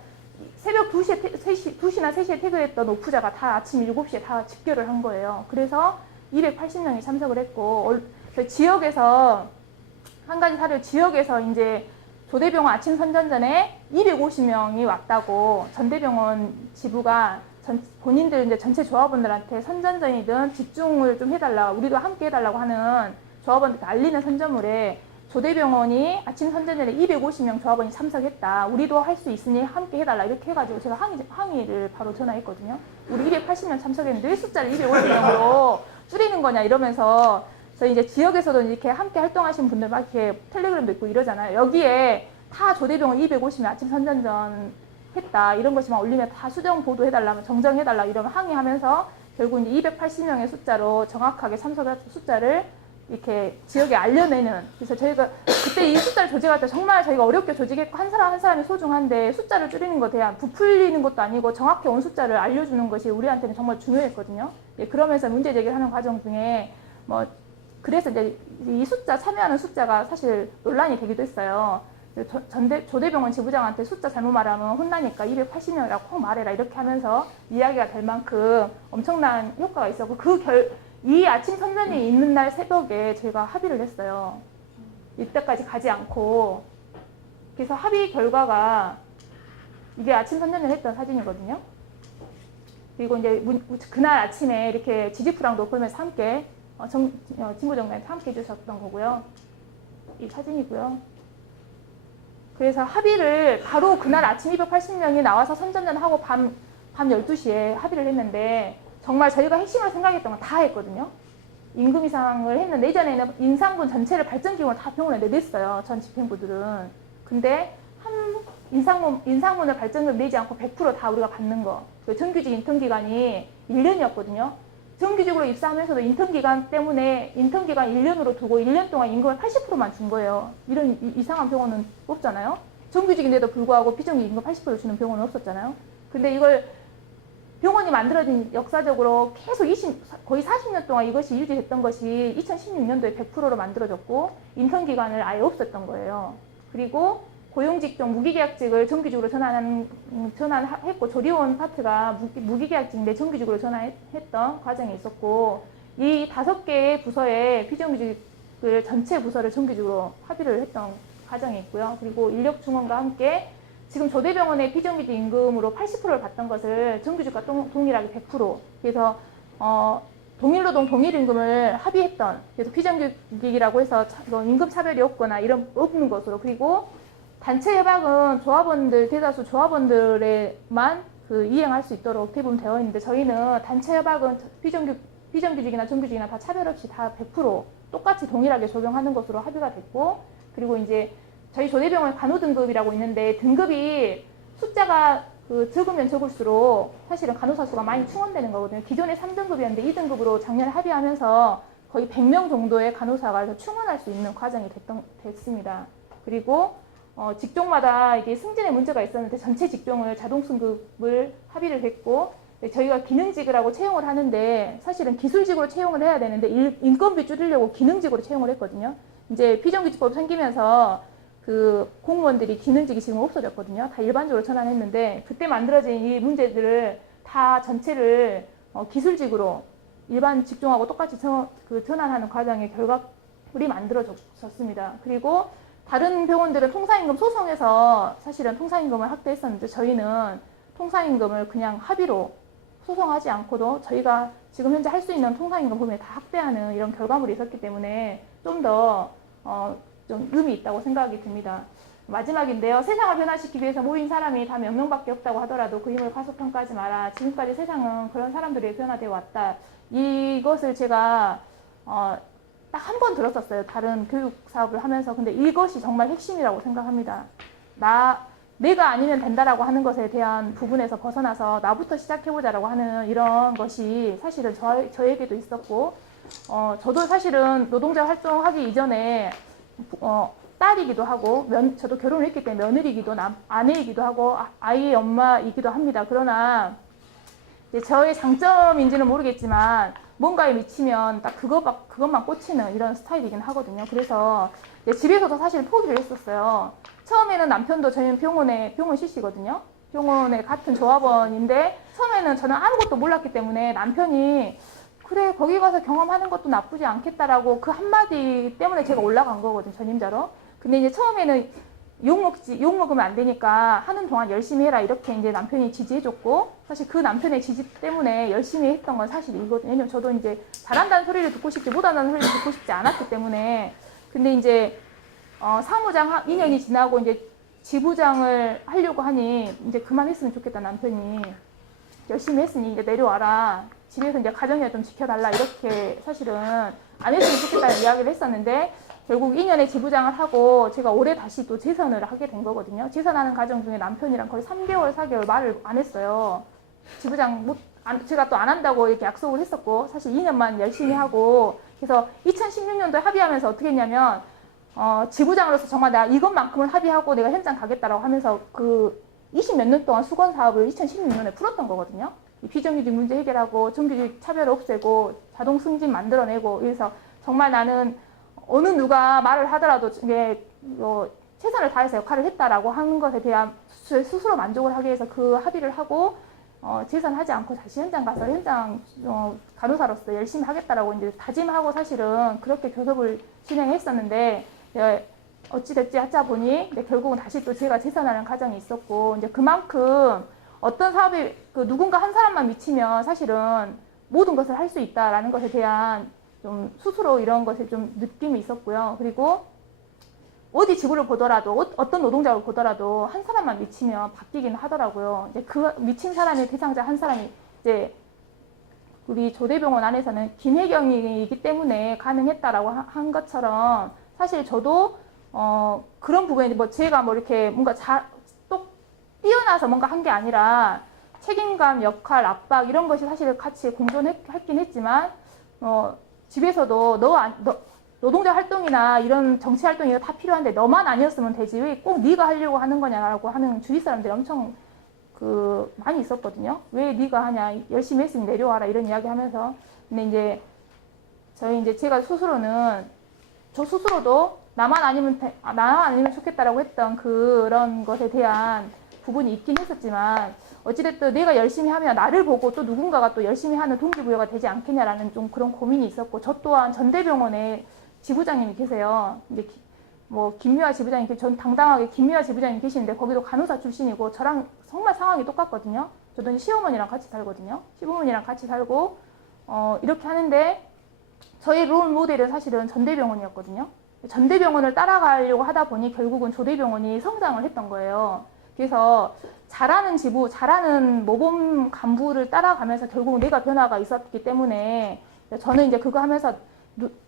새벽 2시나 3시에 퇴근했던 오프자가 다 아침 7시에 다 집결을 한 거예요. 그래서 280명이 참석을 했고, 지역에서 한 가지 사례, 지역에서 이제 조대병원 아침 선전전에 250명이 왔다고 전대병원 지부가 본인들 이제 전체 조합원들한테 선전전이든 집중을 좀 해달라, 우리도 함께 해달라고 하는 조합원들한테 알리는 선전물에 조대병원이 아침 선전전에 250명 조합원이 참석했다, 우리도 할 수 있으니 함께 해달라, 이렇게 해가지고 제가 항의를 바로 전화했거든요. 우리 280명 참석했는데 왜 숫자를 250명으로 줄이는 거냐 이러면서, 저희 이제 지역에서도 이렇게 함께 활동하신 분들 막 이렇게 텔레그램도 있고 이러잖아요. 여기에 다 조대병원 250명 아침 선전전 했다, 이런 것만 올리면 다 수정 보도해달라, 정정해달라 이러면 항의하면서 결국 이제 280명의 숫자로 정확하게 참석한 숫자를 이렇게 지역에 알려내는. 그래서 저희가 그때 이 숫자를 조직할 때 정말 저희가 어렵게 조직했고, 한 사람 한 사람이 소중한데 숫자를 줄이는 것에 대한 부풀리는 것도 아니고 정확히 온 숫자를 알려주는 것이 우리한테는 정말 중요했거든요. 그러면서 문제 제기를 하는 과정 중에 그래서 이제 이 숫자, 참여하는 숫자가 사실 논란이 되기도 했어요. 조대병원 지부장한테 숫자 잘못 말하면 혼나니까 280명이라고 꼭 말해라, 이렇게 하면서 이야기가 될 만큼 엄청난 효과가 있었고, 이 아침 선전이 있는 날 새벽에 저희가 합의를 했어요. 이때까지 가지 않고. 그래서 합의 결과가 이게 아침 선전을 했던 사진이거든요. 그리고 이제 그날 아침에 이렇게 지지프랑도 보면서 함께 진보정당에서 함께 해주셨던 거고요. 이 사진이고요. 그래서 합의를 바로 그날 아침 280명이 나와서 선전전하고 밤 12시에 합의를 했는데, 정말 저희가 핵심을 생각했던 건 다 했거든요. 임금 인상을 했는데, 예전에는 인상분 전체를 발전기금을 다 병원에 내냈어요, 전 집행부들은. 근데 인상분을 발전금 내지 않고 100% 다 우리가 받는 거. 정규직 인턴기간이 1년이었거든요. 정규직으로 입사하면서도 인턴기간 때문에 인턴기간 1년으로 두고 1년 동안 임금을 80%만 준 거예요. 이런 이상한 병원은 없잖아요. 정규직인데도 불구하고 비정규 임금 80% 주는 병원은 없었잖아요. 근데 이걸 병원이 만들어진 역사적으로 계속 거의 40년 동안 이것이 유지됐던 것이 2016년도에 100%로 만들어졌고, 인턴기간을 아예 없었던 거예요. 그리고 고용직종 무기계약직을 정규직으로 전환했고, 조리원 파트가 무기계약직인데 정규직으로 전환했던 과정이 있었고, 이 5개의 부서에 비정규직을 전체 부서를 정규직으로 합의를 했던 과정이 있고요. 그리고 인력 충원과 함께 지금 조대병원의 비정규직 임금으로 80%를 받던 것을 정규직과 동일하게 100%, 그래서 동일노동 동일임금을 합의했던, 그래서 비정규직이라고 해서 임금 차별이 없거나 이런 없는 것으로. 그리고 단체 협약은 대다수 조합원들에만 이행할 수 있도록 어떻게 보면 되어 있는데, 저희는 단체 협약은 비정규직이나 정규직이나 다 차별 없이 다 100% 똑같이 동일하게 적용하는 것으로 합의가 됐고, 그리고 이제 저희 조대병원 간호 등급이라고 있는데, 등급이 숫자가 적으면 적을수록 사실은 간호사 수가 많이 충원되는 거거든요. 기존에 3등급이었는데 2등급으로 작년에 합의하면서 거의 100명 정도의 간호사가 충원할 수 있는 과정이 됐습니다. 그리고 직종마다 이게 승진의 문제가 있었는데 전체 직종을 자동 승급을 합의를 했고, 저희가 기능직이라고 채용을 하는데 사실은 기술직으로 채용을 해야 되는데 인건비 줄이려고 기능직으로 채용을 했거든요. 이제 비정규직법 생기면서 그 공무원들이 기능직이 지금 없어졌거든요. 다 일반적으로 전환했는데 그때 만들어진 이 문제들을 다 전체를 기술직으로 일반 직종하고 똑같이 전환하는 과정의 결과물이 만들어졌습니다. 그리고 다른 병원들은 통상임금 소송에서 사실은 통상임금을 확대했었는데 저희는 통상임금을 그냥 합의로 소송하지 않고도 저희가 지금 현재 할 수 있는 통상임금 범위에 다 확대하는 이런 결과물이 있었기 때문에 좀 더 좀 의미 있다고 생각이 듭니다. 마지막인데요. 세상을 변화시키기 위해서 모인 사람이 다 몇 명밖에 없다고 하더라도 그 힘을 과소평가하지 마라. 지금까지 세상은 그런 사람들이 변화되어 왔다. 이것을 제가 딱 한 번 들었었어요. 다른 교육 사업을 하면서. 근데 이것이 정말 핵심이라고 생각합니다. 내가 아니면 된다라고 하는 것에 대한 부분에서 벗어나서 나부터 시작해보자라고 하는 이런 것이 사실은 저에게도 있었고, 저도 사실은 노동자 활동하기 이전에 딸이기도 하고, 저도 결혼을 했기 때문에 며느리이기도 아내이기도 하고 아이의 엄마이기도 합니다. 그러나 이제 저의 장점인지는 모르겠지만 뭔가에 미치면 딱 그것만 꽂히는 이런 스타일이긴 하거든요. 그래서 집에서도 사실 포기를 했었어요. 처음에는 남편도 저희는 병원 CC거든요. 병원에 같은 조합원인데 처음에는 저는 아무것도 몰랐기 때문에 남편이 그래 거기 가서 경험하는 것도 나쁘지 않겠다라고 그 한마디 때문에 제가 올라간 거거든요. 전임자로. 근데 이제 처음에는 욕 먹으면 안 되니까 하는 동안 열심히 해라 이렇게 이제 남편이 지지해줬고 사실 그 남편의 지지 때문에 열심히 했던 건 사실이거든요. 왜냐면 저도 이제 잘한다는 소리를 듣고 싶지 못한다는 소리를 듣고 싶지 않았기 때문에 근데 이제 사무장 2년이 지나고 이제 지부장을 하려고 하니 이제 그만했으면 좋겠다 남편이 열심히 했으니 이제 내려와라 집에서 이제 가정이나 좀 지켜달라 이렇게 사실은 안 했으면 좋겠다는 이야기를 했었는데 결국 2년의 지부장을 하고 제가 올해 다시 또 재선을 하게 된 거거든요. 재선하는 과정 중에 남편이랑 거의 3개월, 4개월 말을 안 했어요. 지부장 제가 또 안 한다고 이렇게 약속을 했었고 사실 2년만 열심히 하고 그래서 2016년도에 합의하면서 어떻게 했냐면 지부장으로서 정말 내가 이것만큼은 합의하고 내가 현장 가겠다라고 하면서 그 20몇 년 동안 수건 사업을 2016년에 풀었던 거거든요. 비정규직 문제 해결하고 정규직 차별 없애고 자동 승진 만들어내고 그래서 정말 나는 어느 누가 말을 하더라도 이게 최선을 다해서 역할을 했다라고 하는 것에 대한 스스로 만족을 하기 위해서 그 합의를 하고 재산하지 않고 다시 현장 가서 현장 간호사로서 열심히 하겠다라고 이제 다짐하고 사실은 그렇게 교섭을 진행했었는데 어찌됐지 하자 보니 결국은 다시 또 제가 재산하는 과정이 있었고 이제 그만큼 어떤 사업이 누군가 한 사람만 미치면 사실은 모든 것을 할 수 있다라는 것에 대한 좀 스스로 이런 것에 좀 느낌이 있었고요. 그리고 어디 지구를 보더라도 어떤 노동자를 보더라도 한 사람만 미치면 바뀌긴 하더라고요. 이제 그 미친 사람의 대상자 한 사람이 이제 우리 조대병원 안에서는 김혜경이기 때문에 가능했다라고 한 것처럼 사실 저도 그런 부분에 뭐 제가 뭐 이렇게 뭔가 또 뛰어나서 뭔가 한 게 아니라 책임감, 역할, 압박 이런 것이 사실 같이 공존했긴 했지만 집에서도 노동자 활동이나 이런 정치 활동이 다 필요한데 너만 아니었으면 되지 왜 꼭 네가 하려고 하는 거냐라고 하는 주위 사람들이 엄청 많이 있었거든요. 왜 네가 하냐 열심히 했으니 내려와라 이런 이야기 하면서 근데 이제 제가 스스로는 저 스스로도 나만 아니면 좋겠다라고 했던 그런 것에 대한 부분이 있긴 했었지만 어찌됐든 내가 열심히 하면 나를 보고 또 누군가가 또 열심히 하는 동기부여가 되지 않겠냐라는 좀 그런 고민이 있었고 저 또한 전대병원에 지부장님이 계세요. 이제 김미화 지부장님, 전 당당하게 김미화 지부장님 계시는데 거기도 간호사 출신이고 저랑 정말 상황이 똑같거든요. 저도 이제 시어머니랑 같이 살거든요. 시부모님이랑 같이 살고 이렇게 하는데 저의 롤 모델은 사실은 전대병원이었거든요. 전대병원을 따라가려고 하다 보니 결국은 조대병원이 성장을 했던 거예요. 그래서 잘하는 지부, 잘하는 모범 간부를 따라가면서 결국은 내가 변화가 있었기 때문에 저는 이제 그거 하면서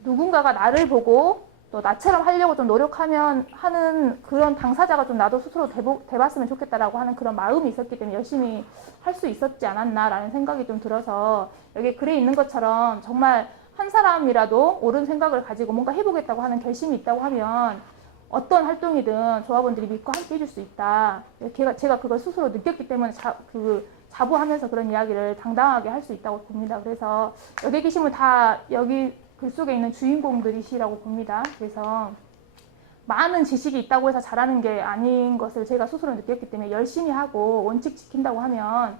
누군가가 나를 보고 또 나처럼 하려고 좀 노력하면 하는 그런 당사자가 좀 나도 스스로 돼봤으면 좋겠다라고 하는 그런 마음이 있었기 때문에 열심히 할 수 있었지 않았나라는 생각이 좀 들어서 여기 글에 있는 것처럼 정말 한 사람이라도 옳은 생각을 가지고 뭔가 해보겠다고 하는 결심이 있다고 하면 어떤 활동이든 조합원들이 믿고 함께 해줄 수 있다. 제가 그걸 스스로 느꼈기 때문에 자부하면서 그런 이야기를 당당하게 할 수 있다고 봅니다. 그래서 여기 계신 분 다 여기 글 속에 있는 주인공들이시라고 봅니다. 그래서 많은 지식이 있다고 해서 잘하는 게 아닌 것을 제가 스스로 느꼈기 때문에 열심히 하고 원칙 지킨다고 하면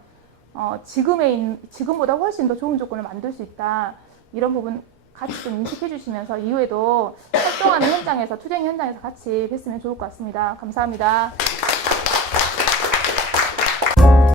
지금보다 훨씬 더 좋은 조건을 만들 수 있다. 이런 부분 같이 좀 인식해 주시면서 이후에도 활동하는 현장에서, 투쟁 현장에서 같이 뵀으면 좋을 것 같습니다. 감사합니다.